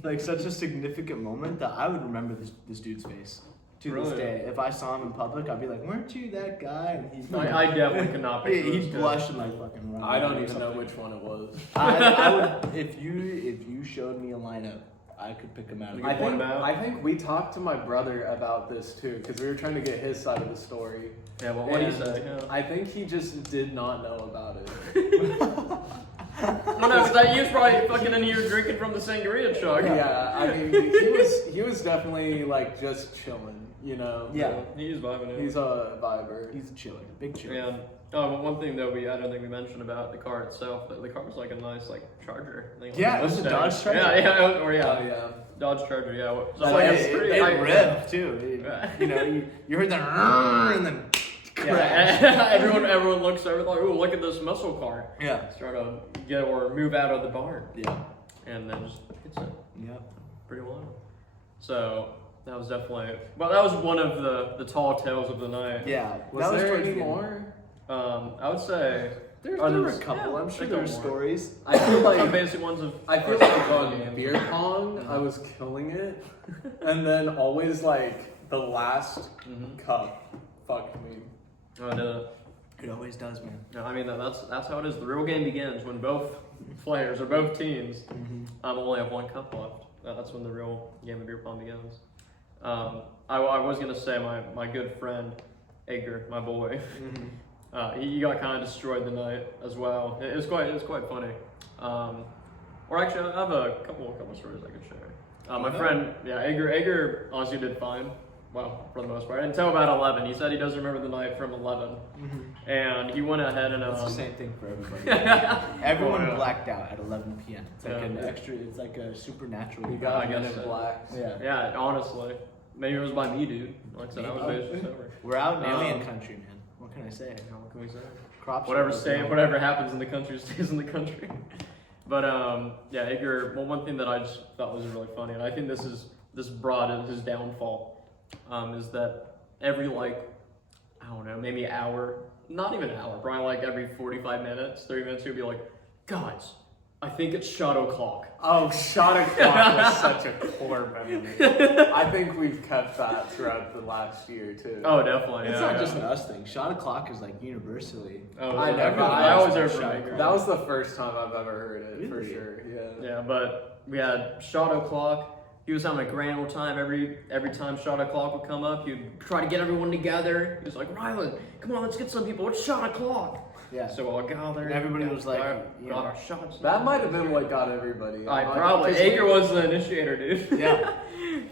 like such a significant moment that I would remember this dude's face to this Really? day. If I saw him in public, I'd be like, "Weren't you that guy?" And he's like, I definitely could not picture he'd this guy. blush and like fucking run. I don't away or even know something. which one it was. I would if you showed me a lineup, I could pick him out. You I could point think him out? I think we talked to my brother about this too because we were trying to get his side of the story. Yeah, well, what do you And say? Yeah. I think he just did not know about it. Well, no, because he was probably fucking in here drinking from the sangria jug. Yeah, I mean, he was definitely like just chilling, you know. Yeah. He's vibing in. He's a viber. He's a chiller, big chiller. Yeah. Oh, one thing though, I don't think we mentioned about the car itself. The car was like a nice like Charger. I think, Yeah, like it was a Mustang. Dodge Charger. Yeah. Oh yeah. Dodge Charger. Yeah. So So like, it revved too. You know, you heard that and then crash. yeah. everyone looks over like, ooh, look at this muscle car. Yeah. Start to get or move out of the barn, Yeah. and then just hits it. Yeah. Pretty wild. So that was definitely. Well, that was one of the tall tales of the night. Yeah. Was that was there towards any the end. more? I would say There Oh, were a there's- couple. yeah, I'm sure a there were couple more. stories. I feel some like basic ones of. I feel like on beer pong, I was killing it, and then always like the last cup fucked me. Oh, no. It always does, man. No, I mean that's how it is. The real game begins when both players or both teams only have one cup left. That's when the real game of beer pong begins. I was gonna say my good friend Edgar, my boy, he got kind of destroyed the night as well. It was quite funny. Or actually, I have a couple stories I could share. My friend, Edgar honestly did fine. Well, for the most part. Until about 11. He said he doesn't remember the night from 11. And he went ahead and... It's the same thing for everybody. Everyone Oh, yeah. blacked out at 11 p.m. It's like Yeah. an extra, it's like a supernatural. We got I Men guess in so. Black. Yeah. Yeah, honestly. Maybe it was by me, dude. Like I said, I was Maybe. basically sober. We're out in alien country, man. What can I say? What can we say? Crops. Whatever happens in the country stays in the country. But yeah, Edgar. Well, one thing that I just thought was really funny, and I think this brought his downfall, is that every like I don't know, maybe hour, not even an hour, probably like every 45 minutes, 30 minutes, he'd be like, guys, I think it's shot o'clock. Oh, shot o'clock was such a core memory. I think we've kept that throughout the last year too. Oh, definitely. It's yeah, not yeah. just an us thing. Shot o'clock is like universally. Oh, I never- I always heard shot from o'clock. Edgar. That was the first time I've ever heard it, for Really? sure. Yeah. Yeah, but we had shot o'clock. He was having a grand old time. Every time shot o'clock would come up, he'd try to get everyone together. He was like, Rylan, come on, let's get some people. It's shot o'clock. Yeah. So we'll gather. And everybody was like, got you know, our shots. That might have been what got everybody. Probably. Edgar was the initiator, dude. Yeah.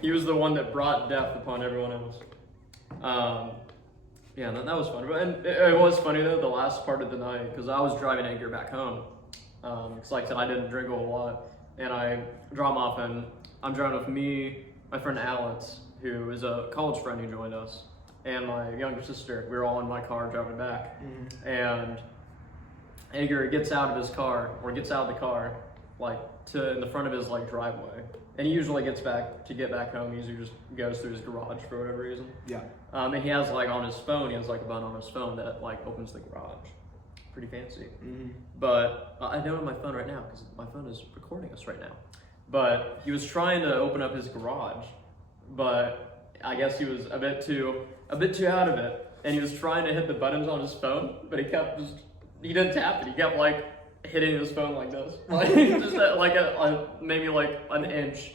He was the one that brought death upon everyone else. Yeah, that was fun. And it was funny though, the last part of the night, because I was driving Edgar back home. Because like I said, I didn't drink a whole lot. And I drop him off, and I'm driving with me, my friend Alex, who is a college friend who joined us, and my younger sister. We were all in my car driving back. And Edgar gets out of his car, or gets out of the car, like in the front of his like driveway. And he usually get back home, he usually just goes through his garage for whatever reason. Yeah. And he has like on his phone, he has like a button on his phone that like opens the garage. Pretty fancy. But I don't have my phone right now because my phone is recording us right now. But he was trying to open up his garage, but I guess he was a bit too out of it, and he was trying to hit the buttons on his phone, but he didn't tap it. He kept like hitting his phone like this, like just like maybe like an inch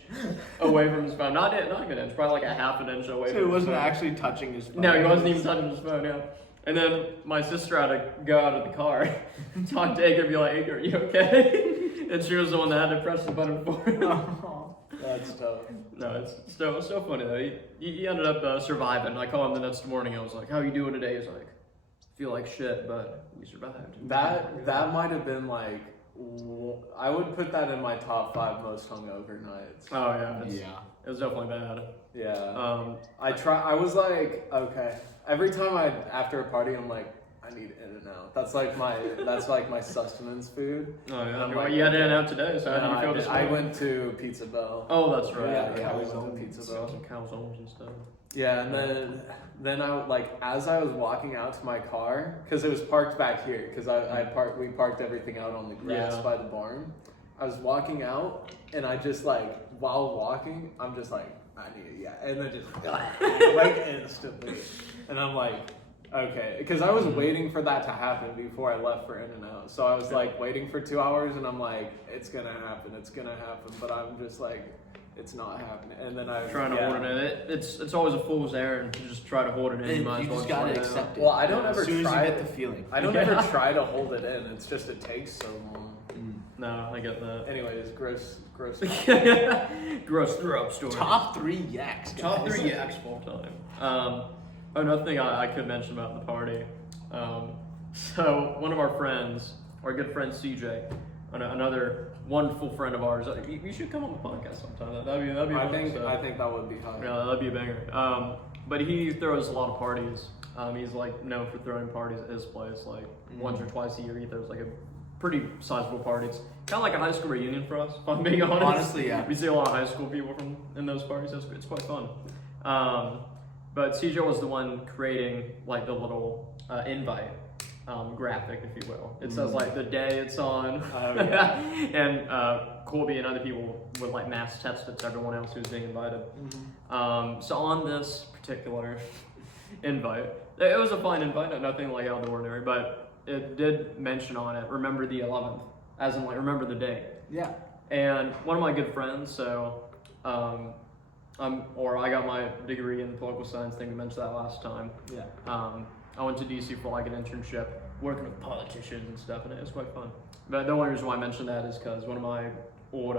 away from his phone. Not even an inch, probably like a half an inch away. So from he his wasn't phone. actually touching his phone. No, he wasn't even touching his phone, yeah. And then my sister had to go out of the car, talk to Edgar, and be like, Edgar, are you okay? And she was the one that had to press the button for him. That's tough. No, it's so funny though. He ended up surviving. I called him the next morning. I was like, how you doing today? He's like, feel like shit, but we survived. That might have been like, I would put that in my top 5 most hungover nights. Oh yeah, Yeah. it was definitely bad. Yeah. I was like, okay. Every time after a party, I'm like, I need In-N-Out. That's like my sustenance food. Oh yeah, I'm well, like, you had In-N-Out today, so how No, do you feel this I morning? went to Pizza Bell. Oh, that's right. Yeah, we went calzones. to Pizza Some Bell. calzones and stuff. Yeah, and then I like as I was walking out to my car, because it was parked back here, because we parked everything out on the grass Yeah. by the barn. I was walking out, and I just like while walking, I'm just like, I need it, and then just like instantly, and I'm like, okay, because I was waiting for that to happen before I left for In-N-Out, so I was like waiting for 2 hours, and I'm like, it's gonna happen, but I'm just like, it's not happening, and then I Trying to hold it in. It's always a fool's errand to just try to hold it in. And might you as well just gotta let it out. accept it. Well, I don't ever As soon as try you get it. the feeling. I don't ever try to hold it in. It's just it takes so long. No, I get that. Anyways, gross. Gross throw up stories. Top 3 yaks. Guys. Top 3 yaks of all time. Another thing I could mention about the party. So one of our friends, our good friend CJ, another wonderful friend of ours. You should come on the podcast sometime. That'd be. I think that would be hot. Yeah, that'd be a banger. But he throws a lot of parties. He's like known for throwing parties at his place, like once or twice a year. He throws like a pretty sizable party. It's kind of like a high school reunion for us, if I'm being honest. Honestly, yeah. We see a lot of high school people in those parties. It's quite fun. But CJ was the one creating like the little invite graphic, if you will. It says like the day it's on, and Colby and other people would like mass text it to everyone else who's being invited. So on this particular invite, it was a fine invite, nothing like out of the ordinary, but it did mention on it, remember the 11th, as in like remember the day. Yeah. And one of my good friends, so I got my degree in political science. I think I mentioned that last time. Yeah. I went to DC for like an internship, working with politicians and stuff, and it was quite fun. But the only reason why I mentioned that is because one of my old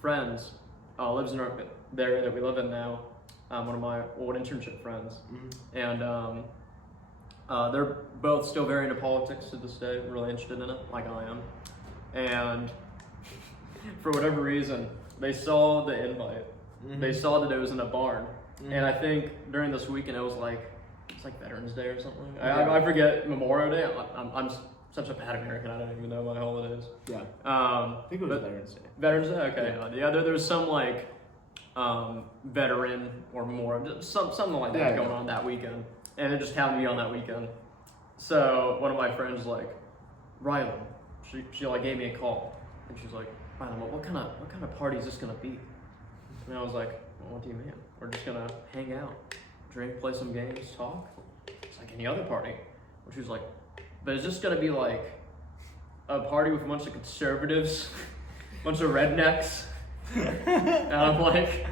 friends lives in the area that we live in now. One of my old internship friends, and they're both still very into politics to this day, really interested in it, like I am. And for whatever reason, they saw the invite. They saw that it was in a barn, and I think during this weekend it's like Veterans Day or something. I forget Memorial Day. I'm such a bad American. I don't even know my holidays. Yeah. I think it was Veterans Day. Veterans Day. Okay. Yeah. There's some like veteran or more, something like that going on that weekend, and it just happened to be on that weekend. So one of my friends like, Rylan, she like gave me a call, and she's like, Rylan, what kind of party is this gonna be? And I was like, well, what do you mean? We're just gonna hang out, drink, play some games, talk. It's like any other party. And she was like, but is this gonna be like a party with a bunch of conservatives, a bunch of rednecks? And I'm like,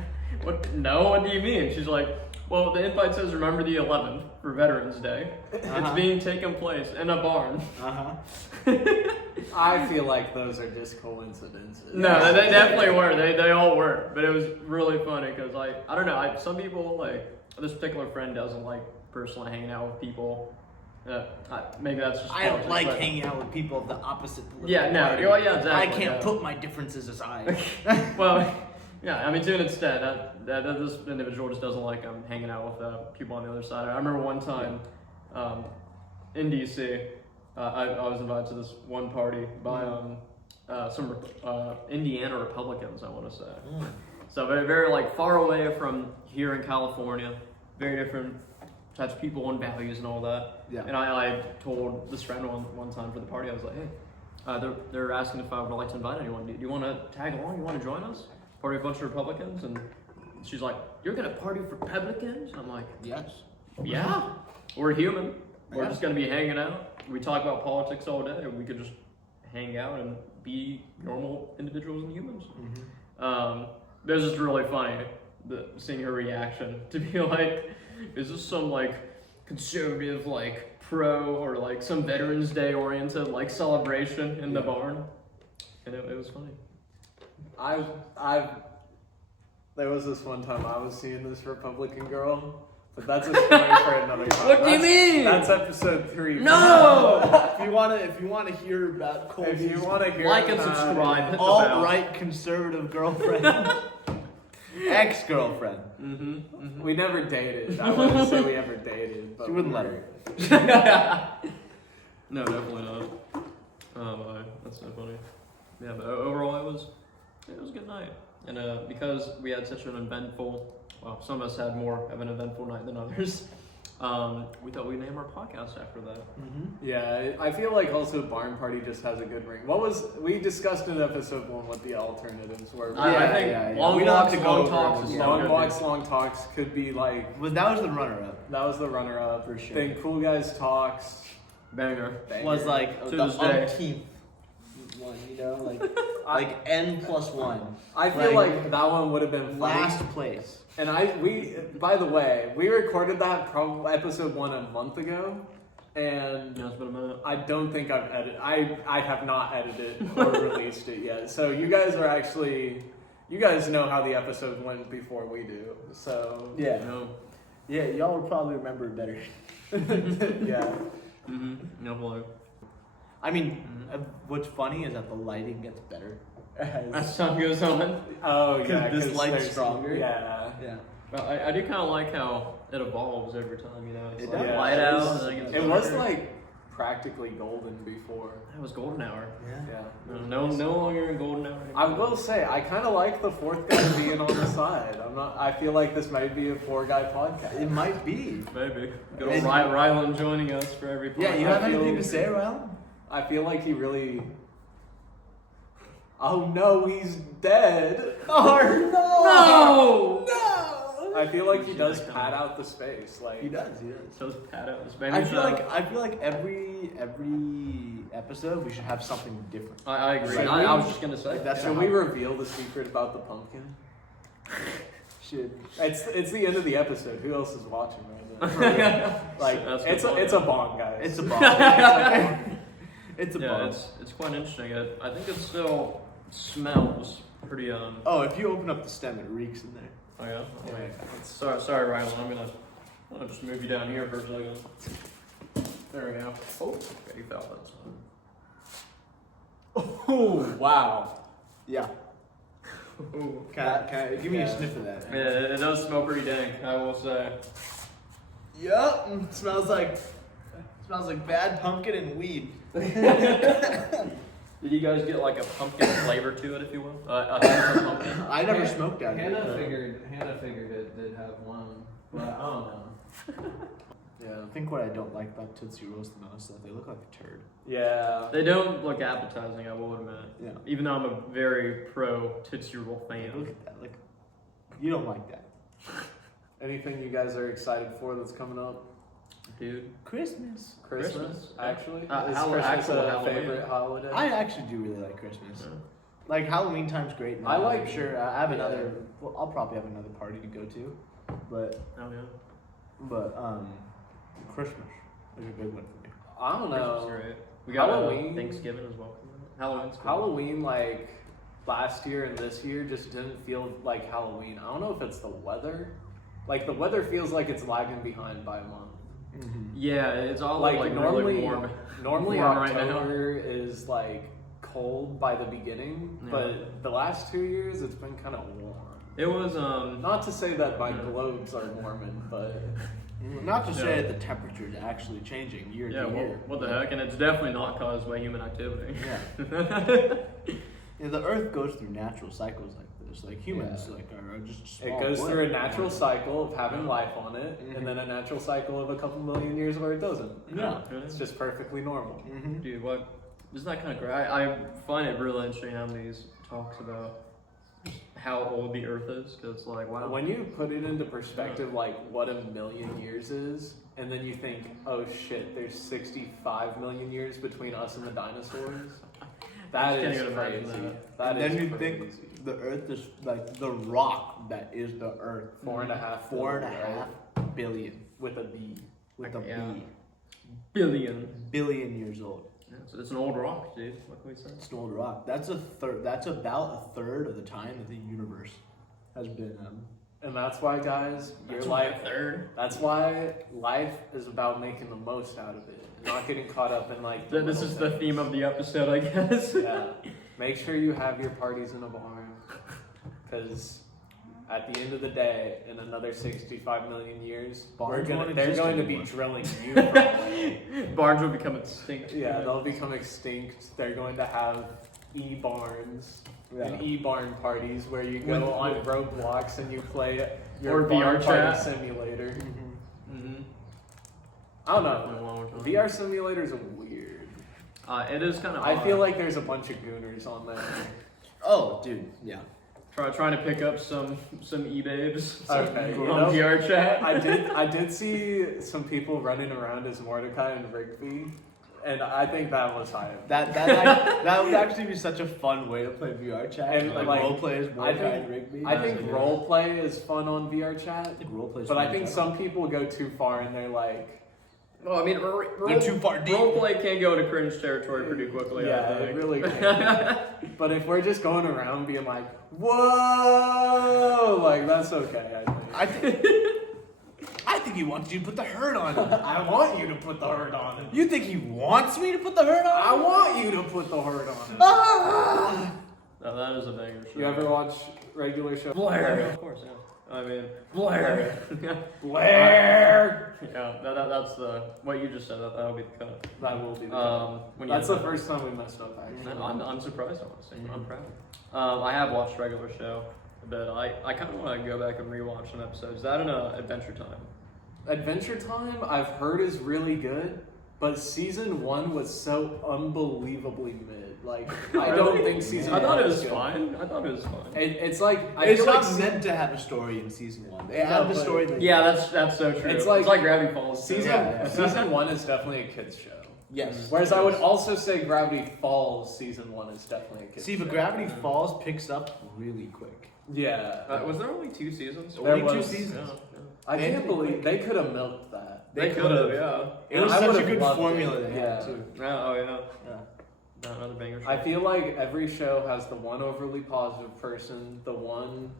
what? No, what do you mean? She's like, well, the invite says remember the 11th for Veterans Day. It's being taken place in a barn. I feel like those are just coincidences. No, they definitely were. They all were. But it was really funny because I don't know. Some people like this particular friend doesn't like personally hanging out with people. Maybe that's just. I don't like hanging out with people of the opposite political party. Exactly. I can't put my differences aside. Well, yeah, I mean, to an extent, that this individual just doesn't like hanging out with people on the other side. I remember one time in DC, I was invited to this one party by some Indiana Republicans, I want to say. So very, very like far away from here in California, very different types of people and values and all that. Yeah. And I told this friend one time for the party, I was like, hey, they're asking if I would like to invite anyone. Do you want to tag along? You want to join us? Party with a bunch of Republicans? And she's like, you're going to party with Republicans? I'm like, yes. Yeah. We're human. We're just going to be hanging out. We talk about politics all day. We could just hang out and be normal individuals and humans. It was just really funny seeing her reaction to be like, is this some like conservative like pro or like some Veterans Day oriented like celebration in the barn? And it was funny. There was this one time I was seeing this Republican girl, but that's a story for another time. What do you mean? That's episode 3. No! If you wanna hear about Colby's like and subscribe, hit the bell. alt-right conservative girlfriend, ex-girlfriend. We never dated. I wouldn't say we ever dated, but she wouldn't let her. No, definitely not. That's so funny. Yeah, but overall it was a good night. And because we had such an eventful, well, some of us had more of an eventful night than others, we thought we'd name our podcast after that. Yeah, I feel like also Barn Party just has a good ring. We discussed in episode 1 what the alternatives were. I think long walks, long talks. Long walks, long talks could be like... That was the runner-up. That was the runner-up. For sure. Then Cool Guys Talks. Banger. Was like the umpteenth one, you know, like N+1. I feel like that one would have been last place. And by the way, we recorded that episode 1 a month ago, and yeah, it's been a minute. I don't think I've edited. I have not edited or released it yet. So you guys are actually, you guys know how the episode went before we do. So Yeah. No. Yeah, y'all will probably remember it better. yeah. No blue. I mean, what's funny is that the lighting gets better As time goes on. Oh yeah. This 'cause light's there's- stronger. Yeah. Yeah. Well, I do kind of like how it evolves every time, you know. It's It like does. light Yeah, out. And then it gets It was darker. like practically golden before. That was golden hour. Yeah. Yeah. No longer in golden hour. I will say I kind of like the fourth guy being on the side. I feel like this might be a 4-guy podcast. It might be. Maybe. Good old And- Rylan joining us for every Yeah, you podcast. have I feel- anything to say, Rylan? I feel like he really. Oh no, he's dead. No! No! I feel like he Shit, does I can't. pad out the space. Like He does. So it's pat out. It's I feel like every episode we should have something different. I agree. Should I we- was just gonna say. Like, that's should how- we reveal the secret about the pumpkin? Should. It's the end of the episode. Who else is watching right now? Like That's it's good a point. bomb, guys. It's a bomb. It's a Yeah, bomb. it's quite interesting. I think it still smells pretty Oh, if you open up the stem, it reeks in there. Oh yeah. Yeah. Sorry, Rylan. I'm gonna just move you down here for a second. There we go. Oh, okay, you felt that. Oh wow. Yeah. Ooh. Can I give me Yeah. a sniff of that? Yeah, it does smell pretty dank, I will say. Yup. Smells like bad pumpkin and weed. Did you guys get like a pumpkin flavor to it, if you will? A hint of pumpkin? I never smoked out Hannah of it. figured it did have one, but I don't know. Yeah, I think what I don't like about Tootsie Rolls the most is that they look like a turd. Yeah. They don't look appetizing, I will admit. Yeah. Even though I'm a very pro Tootsie Roll fan. Look at that. Like, you don't like that. Anything you guys are excited for that's coming up? Dude. Christmas. Christmas, actually. Is Actual Christmas a Halloween. favorite holiday? I actually do really like Christmas. Like Halloween time's great. Now. I like- I'm sure I have yeah. another. Well, I'll probably have another party to go to, but Oh yeah. Christmas is a big one for me. I don't know. Christmas, right? We got Halloween. Thanksgiving as well. Halloween's cool. Halloween, like last year and this year, just didn't feel like Halloween. I don't know if it's the weather. Like the weather feels like it's lagging behind by a month. Yeah, it's all Like, like normally, really warm. normally Warm right now. October is like cold by the beginning, Yeah. but the last 2 years it's been kind of warm. It was Not to say that my globes are warming, but Not to say Yeah. that the temperature is actually changing year yeah. to Well, year. what the heck? And it's definitely not caused by human activity. Yeah. Yeah, the Earth goes through natural cycles like this. Like humans, Yeah. like are just. it small goes blip. through a natural cycle of having life on it, Mhm. and then a natural cycle of a couple million years where it doesn't. Yeah. It's just perfectly normal. Mhm. Dude, what? Isn't that kind of great? I find it really interesting how these talks about how old the Earth is. Cause it's like, wow. When you put it into perspective, like what a million years is, and then you think, oh shit, there's 65 million years between us and the dinosaurs. That I just is can't even imagine crazy. that. That And is then you crazy. think the Earth is like the rock that is the Earth. 4.5 Four and a billion, half billion with a B. with a Yeah. B. Billion. Billion years old. Yeah, so it's an old rock, dude. What can we say? It's an old rock. That's about a third of the time that the universe has been. And that's why, guys, your That's life. a third. That's why life is about making the most out of it, not getting caught up in like. This little is the things. theme of the episode, I guess. Yeah. Make sure you have your parties in a barn, because at the end of the day, in another 65 million years, Barns won't they're exist going to be anymore. drilling you. Probably. Barns will become extinct. Yeah, they'll become extinct. They're going to have e-barns Yeah. and e-barn parties where you go With- on with- Roblox and you play your Or barn VR party chat. simulator. Mm-hmm. I don't know. VR simulators are weird. It is kind of. I feel like there's a bunch of gooners on there. Oh, dude. Yeah. trying to pick up some e-babes. Okay, you on know, VR chat. I did see some people running around as Mordecai and Rigby, and I think that was hype. That would actually be such a fun way to play VR chat. And, like, like, role players, I Mordecai think- and Rigby. I think Yeah. role play is fun on VR chat, I think role players. but I think some people go too far and they're like, Well, I mean, They're too far deep. roleplay can go into cringe territory pretty quickly. Yeah, I it think. really can. But if we're just going around being like, whoa, like that's okay, I think. I think he wants you to put the hurt on him. I want you to put the hurt on it. You think he wants me to put the hurt on I him? want you to put the hurt on it. Ah! No, that is a banger show. You ever watch regular show? Blair? Of course, yeah. I mean, Blair. Blair! Yeah, that's the what you just said. That'll be the cut. That will be the That's the first time we messed up, actually. I'm surprised, honestly. I'm proud. I have watched regular show a bit. I kind of want to go back and rewatch an episode. Is that in Adventure Time? Adventure Time, I've heard is really good, but season 1 was so unbelievably mid. Like, I don't think season 1 I thought it was good. fine. I thought it was fine. It's like It's feel not like meant to have a story in season 1. They No, have the but- story. Yeah, that's so true. It's It's like- like Gravity Falls. too. season 1 is definitely a kids show. Yes. Whereas I would also say Gravity Falls season 1 is definitely a kids See, show. but Gravity Falls picks up really quick. Yeah. Was there only 2 seasons? There Only 2 was- seasons. I They can't had to believe make- they could have milked that. They could have, yeah. It was I such a would've good loved formula it. they Yeah. had too. Oh yeah. Yeah. No, another banger show. I feel like every show has the one overly positive person, the one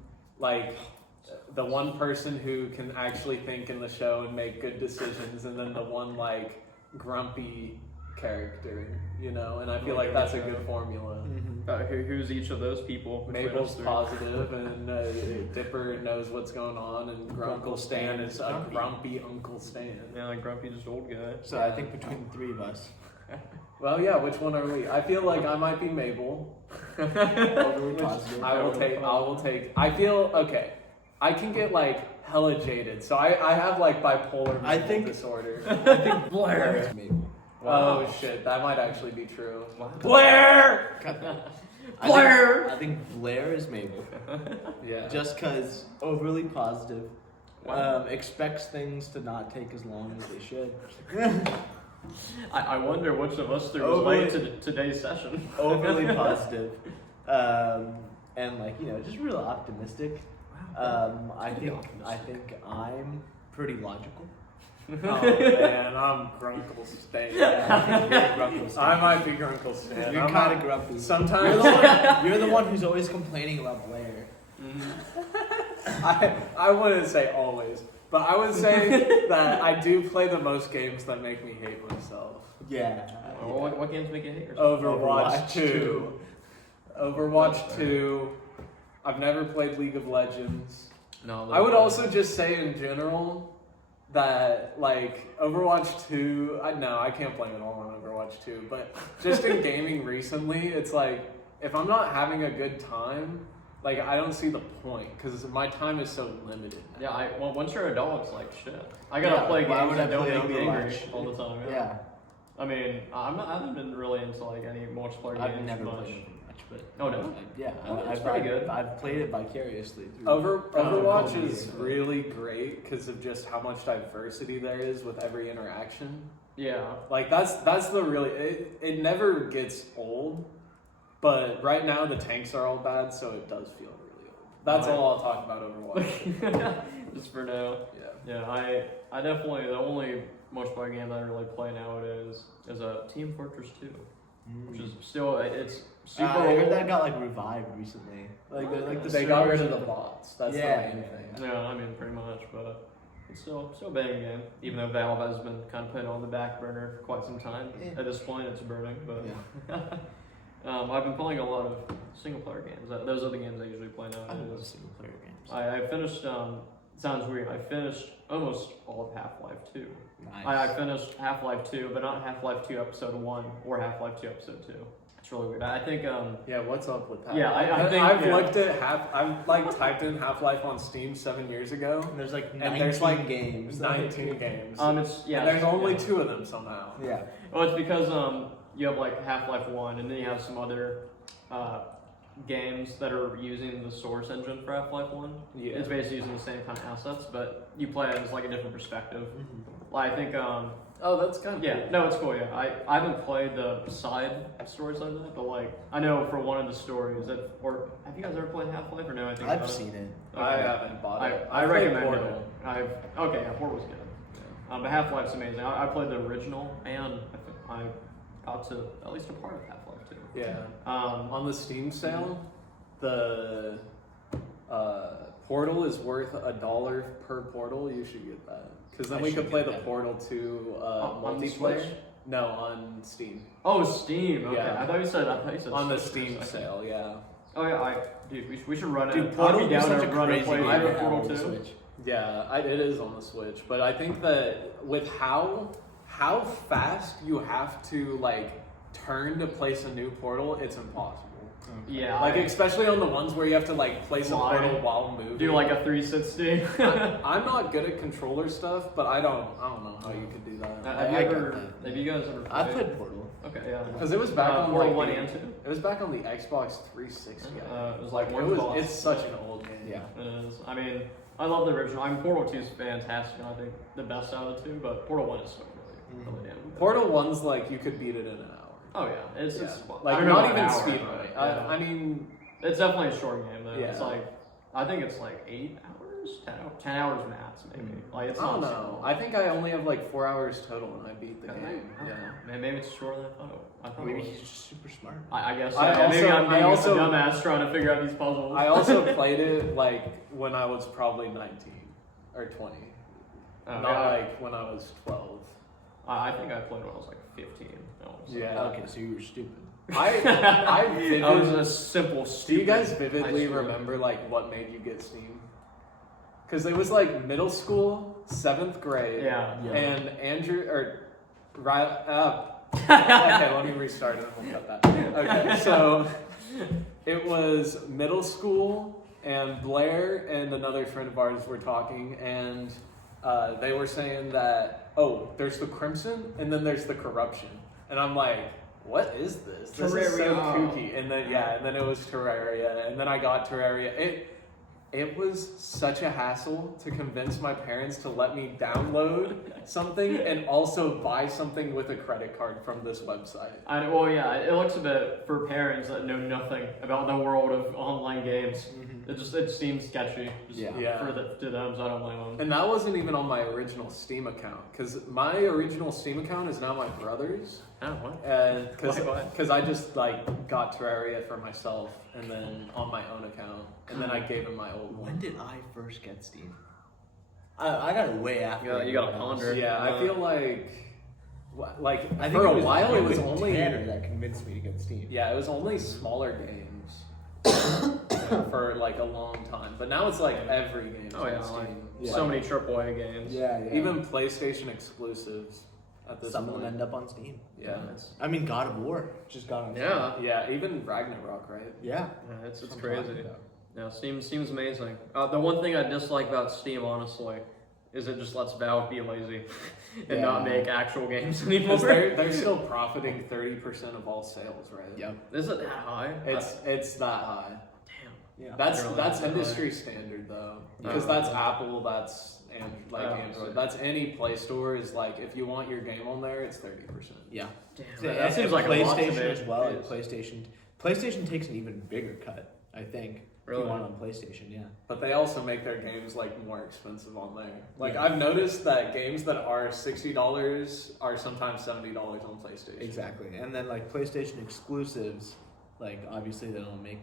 person who can actually think in the show and make good decisions, and then the one like grumpy character, you know. And I feel like that's a good formula. Who's each of those people? between Mabel's us three? positive, and Dipper knows what's going on, and Grunkle Stan is a grumpy Uncle Stan. Yeah, like grumpy, just old guy. So I think between the 3 of us, Well, yeah, which one are we? I feel like I might be Mabel. overly positive. I will take. I feel okay. I can get like hella jaded, so I have like bipolar mental disorder. I think Blair is Mabel. Oh shit, that might actually be true. Wow. Blair. Blair! I think Blair is Mabel. Yeah. Just because overly positive, Wow. expects things to not take as long as they should. I wonder which of us three was Overly- late to today's session. Overly positive, and like just real optimistic. I think I'm pretty logical. Oh man, I'm Grunkle Stan. I might be Grunkle Stan. You're I'm kind of not- grumpy. Sometimes You're the one who's always complaining about Blair. I wouldn't say always, but I would say that I do play the most games that make me hate myself. Yeah. What games make you hate yourself? Overwatch 2. Overwatch 2. I've never played League of Legends. No. I would also just say in general that like Overwatch 2, I can't blame it all on Overwatch 2, but just in gaming recently, it's like if I'm not having a good time, like I don't see the point because my time is so limited. Yeah, once you're a dog, it's like shit. I gotta play why games would I that don't play make me angry Overwatch? all the time. Yeah. I mean, I haven't been really into like any multiplayer games I've never much. played Overwatch, but Oh, no? yeah, It's pretty good. I've played it vicariously. Through Overwatch Call of is Duty. really great because of just how much diversity there is with every interaction. Yeah. Like that's the really it never gets old, but right now the tanks are all bad, so it does feel really old. That's Right. all I'll talk about Overwatch. Just for now. Yeah. Yeah, I definitely the only multiplayer game that I really play nowadays is Team Fortress 2, which is still it's super I old. heard that got like revived recently. Like the They got rid servers of the bots. That's Yeah, the main yeah. thing. Yeah, I mean pretty much, but it's still a banging game. Even though Valve has been kind of put on the back burner for quite some time. Yeah. At this point, it's burning. But Yeah. I've been playing a lot of single player games. Those are the games I usually play I love nowadays. single player games. I finished. Sounds weird. I finished almost all of Half-Life 2. Nice. I finished Half-Life 2, but not Half-Life 2 Episode 1 or Half-Life 2 Episode 2. It's really weird. I think. Yeah, what's up with that? Yeah, I think- I've yeah. looked at I've like typed in Half-Life on Steam 7 years ago. And there's like And 19 there's, like, games. 19 games. It's yeah. and there's it's- only yeah. 2 of them somehow. Yeah. Well, it's because you have like Half-Life 1, and then you have some other games that are using the source engine for Half-Life 1. Yeah. It's basically using the same kind of assets, but you play it as like a different perspective. Like, I think Oh, that's kind of yeah, no, it's cool. Yeah, I haven't played the side stories like that, but like I know for one of the stories that, or have you guys ever played Half-Life or no? I think I've about it? seen it. I Okay. haven't bought it. I I've played recommend Portal. it. Okay, yeah, Portal was good. But Half-Life's amazing. I played the original, and I got to at least a part of Half-Life 2. Yeah. Um, On the Steam sale, the Portal is worth $1 per Portal. You should get that because then I we should could play get the that. Portal 2 on the multiplayer. Switch? No, on Steam. Oh, Steam. Okay, Yeah. I thought you said On the Switch for a Steam second. sale, yeah. Oh yeah, dude, we should run it. Dude, I'd Portal be is down such to a run and crazy play game either to have Portal on the 2. Switch. Yeah, it is on the Switch, but I think that with how fast you have to like turn to place a new portal, it's impossible. Yeah, Like especially on the ones where you have to like place a Why? portal while moving. do like a 360. I'm not good at controller stuff, but I don't know how you could do that. Have you guys ever? I played Portal. Okay, yeah. Because it was back on Portal like 1 the- and 2. It was back on the Xbox 360. It was like it one was. boss. It's such an old game. Yeah. It is. I mean, I love the original. I mean, Portal 2 is fantastic, and I think the best out of the two. But Portal 1 is still really damn good. Portal 1's like you could beat it in an hour. Oh yeah, it's Yeah. fun. I Like don't know not about even an hour, speed but, running. yeah. I mean, It's definitely a short game though. It's Yeah. like I think it's like 8 hours, 10 hours max maybe. Like it's I don't not know. super long. I think I only have like 4 hours total and I beat the Okay. game. I don't Yeah. know. Maybe it's shorter than I thought. I thought Maybe it was. he's just super smart. I guess. I So. Maybe also- I'm being I also- a dumbass trying to figure out these puzzles. I also played it like when I was probably 19 or 20. Oh, Not yeah. like when I was 12. I think I played when I was like 15. Yeah. Okay, so you were stupid. I I was vividly, a simple. do you guys stupid vividly high schooler. remember like what made you get Steam? Because it was like middle school, 7th grade. Yeah. Yeah. And Andrew or okay, let me restart it and we'll cut that. Okay, so it was middle school and Blair and another friend of ours were talking and they were saying that, oh, there's the Crimson and then there's the Corruption. And I'm like, what is this? This is so Terraria. kooky. And then it was Terraria. And then I got Terraria. It was such a hassle to convince my parents to let me download something and also buy something with a credit card from this website. Well, yeah, it looks a bit for parents that know nothing about the world of online games. It seems sketchy. Just Yeah. to them, so I don't blame them. And that wasn't even on my original Steam account because my original Steam account is now my brother's. Oh, what? And Why? because I just like got Terraria for myself and then on my own account and then I gave him my old When one. did I first get Steam? I got it way after. You got a everyone else. ponder. Yeah, I feel like I think for a it was while it was you and only Tanner that convinced me to get Steam. Yeah, it was only smaller games for like a long time, but now it's like every game. Oh yeah, on like Steam. so many AAA games. Yeah. Even PlayStation exclusives at this some of point. them end up on Steam. Yeah, I mean, God of War just got on. Yeah. yeah, even Ragnarok, right? Yeah. Yeah, it's That's what I'm crazy. talking about. Yeah, Steam's amazing. The one thing I dislike about Steam, honestly, is it just lets Valve be lazy and not Yeah. make actual games anymore. Because they're still profiting 30% of all sales, right? Yep. Is it that high? It's that high. Damn. Yeah. That's Really? that's That high? industry standard though, because Yeah. that's Apple, that's Oh, Android, that's any Play Store is like if you want your game on there, it's 30%. Yeah. Damn, that seems like PlayStation a lot to me. as well. Jeez. PlayStation takes an even bigger cut, I think. Really? If you want it on PlayStation, yeah. But they also make their games like more expensive on there. Like Yeah. I've noticed that games that are $60 are sometimes $70 on PlayStation. Exactly. And then like PlayStation exclusives, like obviously they don't make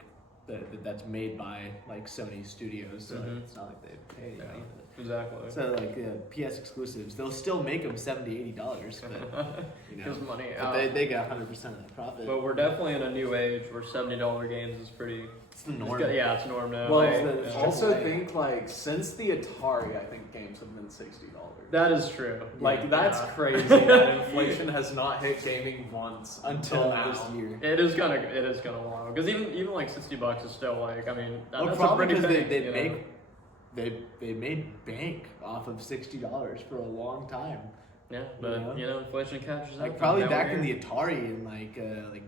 that's made by like Sony Studios, so Mhm. it's not like they pay any Yeah. money for this. Exactly. So like PS exclusives, they'll still make them $70-$80, but you know, Gives money but out. they get 100% of the profit. But we're definitely in a new age where $70 games is pretty. It's the it's norm. good- yeah, it's norm now. Well, it's yeah. also AAA. think like since the Atari, I think games have been $60. That is true. Like that's Yeah. crazy that inflation has not hit gaming once Until now. this year. It is gonna wild because even like $60 is still like Well, that's a probably pretty because big, they you know? make they made bank off of $60 for a long time. Yeah, but Yeah. you know, inflation catches up. Like probably Now back we're in here. the Atari and like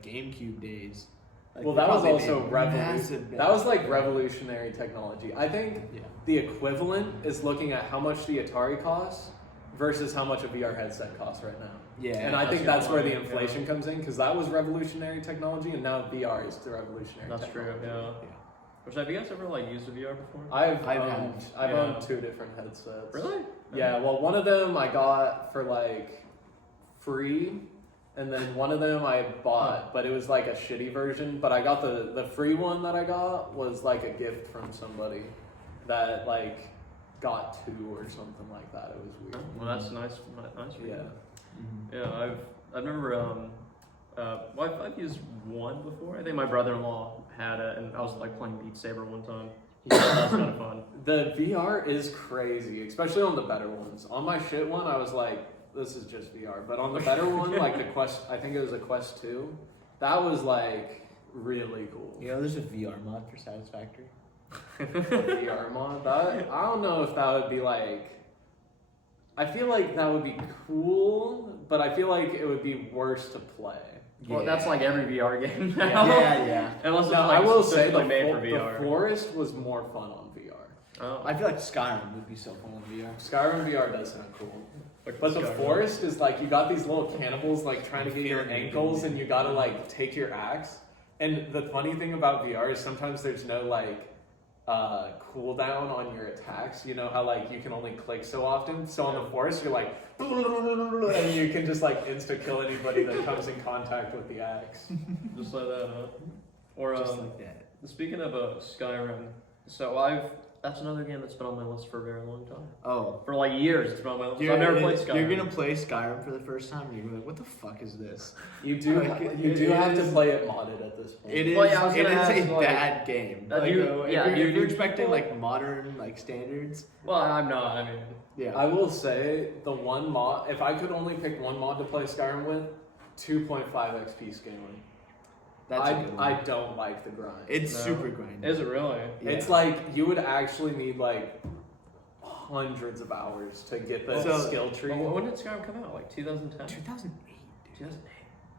GameCube days. Like, Well, they that was probably also made revolutionary. massive That was like bank. revolutionary technology. I think Yeah. the equivalent is looking at how much the Atari costs versus how much a VR headset costs right now. Yeah. And I think that's that's where the right, inflation comes in because that was revolutionary technology, and now VR is the revolutionary. That's true. technology. Yeah. Yeah. Which, have you guys ever like used a VR before? I've Yeah. owned 2 different headsets. Really? Yeah, well, one of them I got for like free, and then one of them I bought, but it was like a shitty version. But I got the free one that I got was like a gift from somebody that like got 2 or something like that. It was weird. Well, that's nice. Nice. For you. Yeah. Yeah, I've never well, I've used one before. I think my brother-in-law had it, and I was like playing Beat Saber one time. Yeah, that was kind of fun. The VR is crazy, especially on the better ones. On my shit one, I was like, this is just VR. But on the better one, like the Quest, I think it was a Quest 2, that was like really cool. You know, there's a VR mod for Satisfactory. A VR mod, that, I don't know if that would be like, I feel like that would be cool, but I feel like it would be worse to play. Well, that's like every VR game now. Yeah. Unless it's No, like I will say specifically the, made for the VR. Forest was more fun on VR. Oh. I feel like Skyrim would be so fun on VR. Skyrim VR does sound cool. Like But the Skyrim. forest is like, you got these little cannibals like trying to get your Feeling it. ankles, and you gotta like take your axe. And the funny thing about VR is sometimes there's no like cooldown on your attacks. You know how like you can only click so often. So on the forest you're like, and you can just like insta kill anybody that comes in contact with the axe. Just like that, huh? Or Just like that. speaking of Skyrim, so that's another game that's been on my list for a very long time. Oh. For like years, it's been on my list. I've never played Skyrim. You're gonna play Skyrim for the first time, and you're gonna be like, what the fuck is this? You do Like, you do it have to is- play it modded at this point. It is. Well, yeah, I was it gonna is ask, a like, bad game. do you- if yeah, you're, do if you're you- expecting like modern like standards, Well, I'm not. I mean, yeah. I will say the one mod, if I could only pick one mod to play Skyrim with, 2.5 XP scaling. That's a good one. I don't like the grind. It's No. super grindy. is it really? Yeah. It's like you would actually need like hundreds of hours to get the So- skill tree. Well, when did Skyrim come out? Like 2010? 2008, dude. 2008.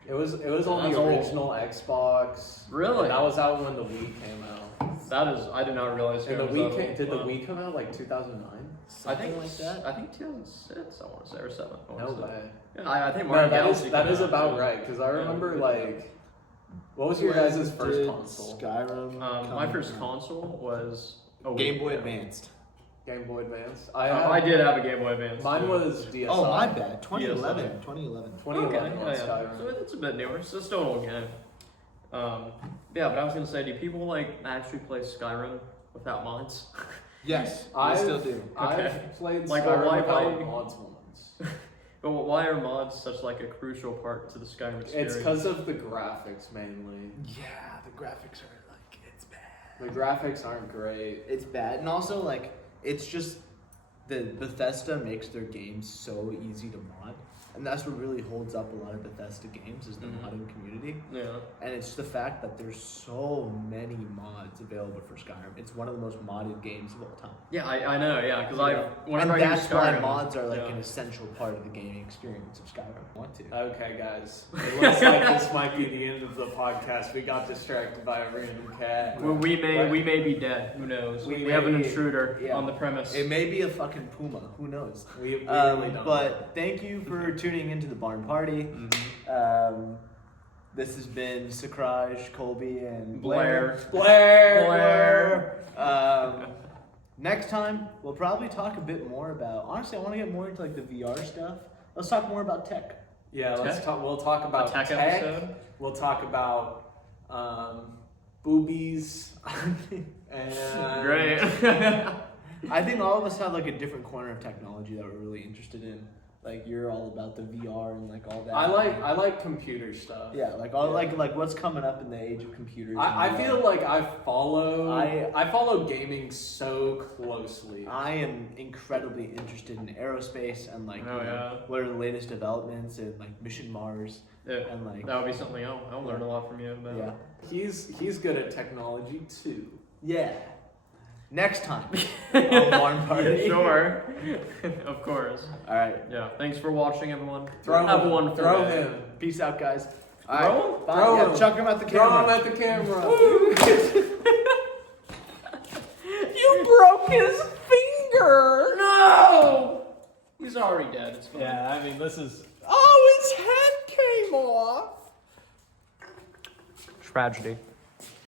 It was on That's the old. original Xbox. Really? That was out when the Wii came out. That is, I did not realize. And the Skyrim was Wii that came, old. did the Wow. Wii come out like 2009? I think like that. I think 2006. I want to say or 7. I No wanna say. way. Yeah, I think No, Mario that Galaxy is that came is out, about too. right because I Yeah. remember like, what was your When guys' first did console? Skyrim. My come first out? console was Game Boy Advanced. Game Boy Advance. I did have a Game Boy Advance. Mine too. was DSi. Oh, my bad. 2011. Yes, 2011. 2011 Okay, on yeah. Skyrim. So it's a bit newer. So it's still an old game. Yeah, but I was gonna say, do people like actually play Skyrim without mods? Yes, I still do. Okay. I've played Like, Skyrim why- without mods once. But why are mods such like a crucial part to the Skyrim experience? It's because of the graphics mainly. Yeah, the graphics are like, it's bad. The graphics aren't great. It's bad, and also like it's just the Bethesda makes their games so easy to mod, and that's what really holds up a lot of Bethesda games is the Mhm. modding community, Yeah. and it's the fact that there's so many mods available for Skyrim. It's one of the most modded games of all time, Yeah, I know. Yeah, because and whenever I hear that's why Skyrim, mods are like yeah. an essential part of the gaming experience of Skyrim. I want to. Okay, guys. It looks like this might be the end of the podcast. We got distracted by a random cat. Well, we may be dead. Who knows? We We have an may be- intruder yeah. on the premise. It may be a fucking puma. Who knows? We really don't. But thank you for tuning into the Barn Party. Mhm. This has been Sakraj, Colby, and Blair. Blair. Next time, we'll probably talk a bit more about. Honestly, I want to get more into like the VR stuff. Let's talk more about tech. Yeah, let's Tech? talk. We'll talk A about tech episode. We'll talk about boobies and Great. I think all of us have like a different corner of technology that we're really interested in. Like you're all about the VR and like all that. I like computer stuff. Yeah, like all like what's coming up in the age of computers. I and feel VR. like I follow I- follow gaming so closely. I am incredibly interested in aerospace and like Oh, you know, yeah. what are the latest developments in like Mission Mars Yeah, and like that would be something I'll learn a lot from you about. yeah. He's good at technology too. Yeah. Next time on Barn Party. Sure. Of course. All right. Yeah. Thanks for watching, everyone. Throw Have a him. wonderful Throw day. him. Peace out, guys. All Throw right. him? Bye. Throw Yeah, him. chuck him at the Throw camera. him at the camera. You broke his finger. No. He's already dead. It's fine. Yeah, I mean this is. Oh, his head came off. Tragedy.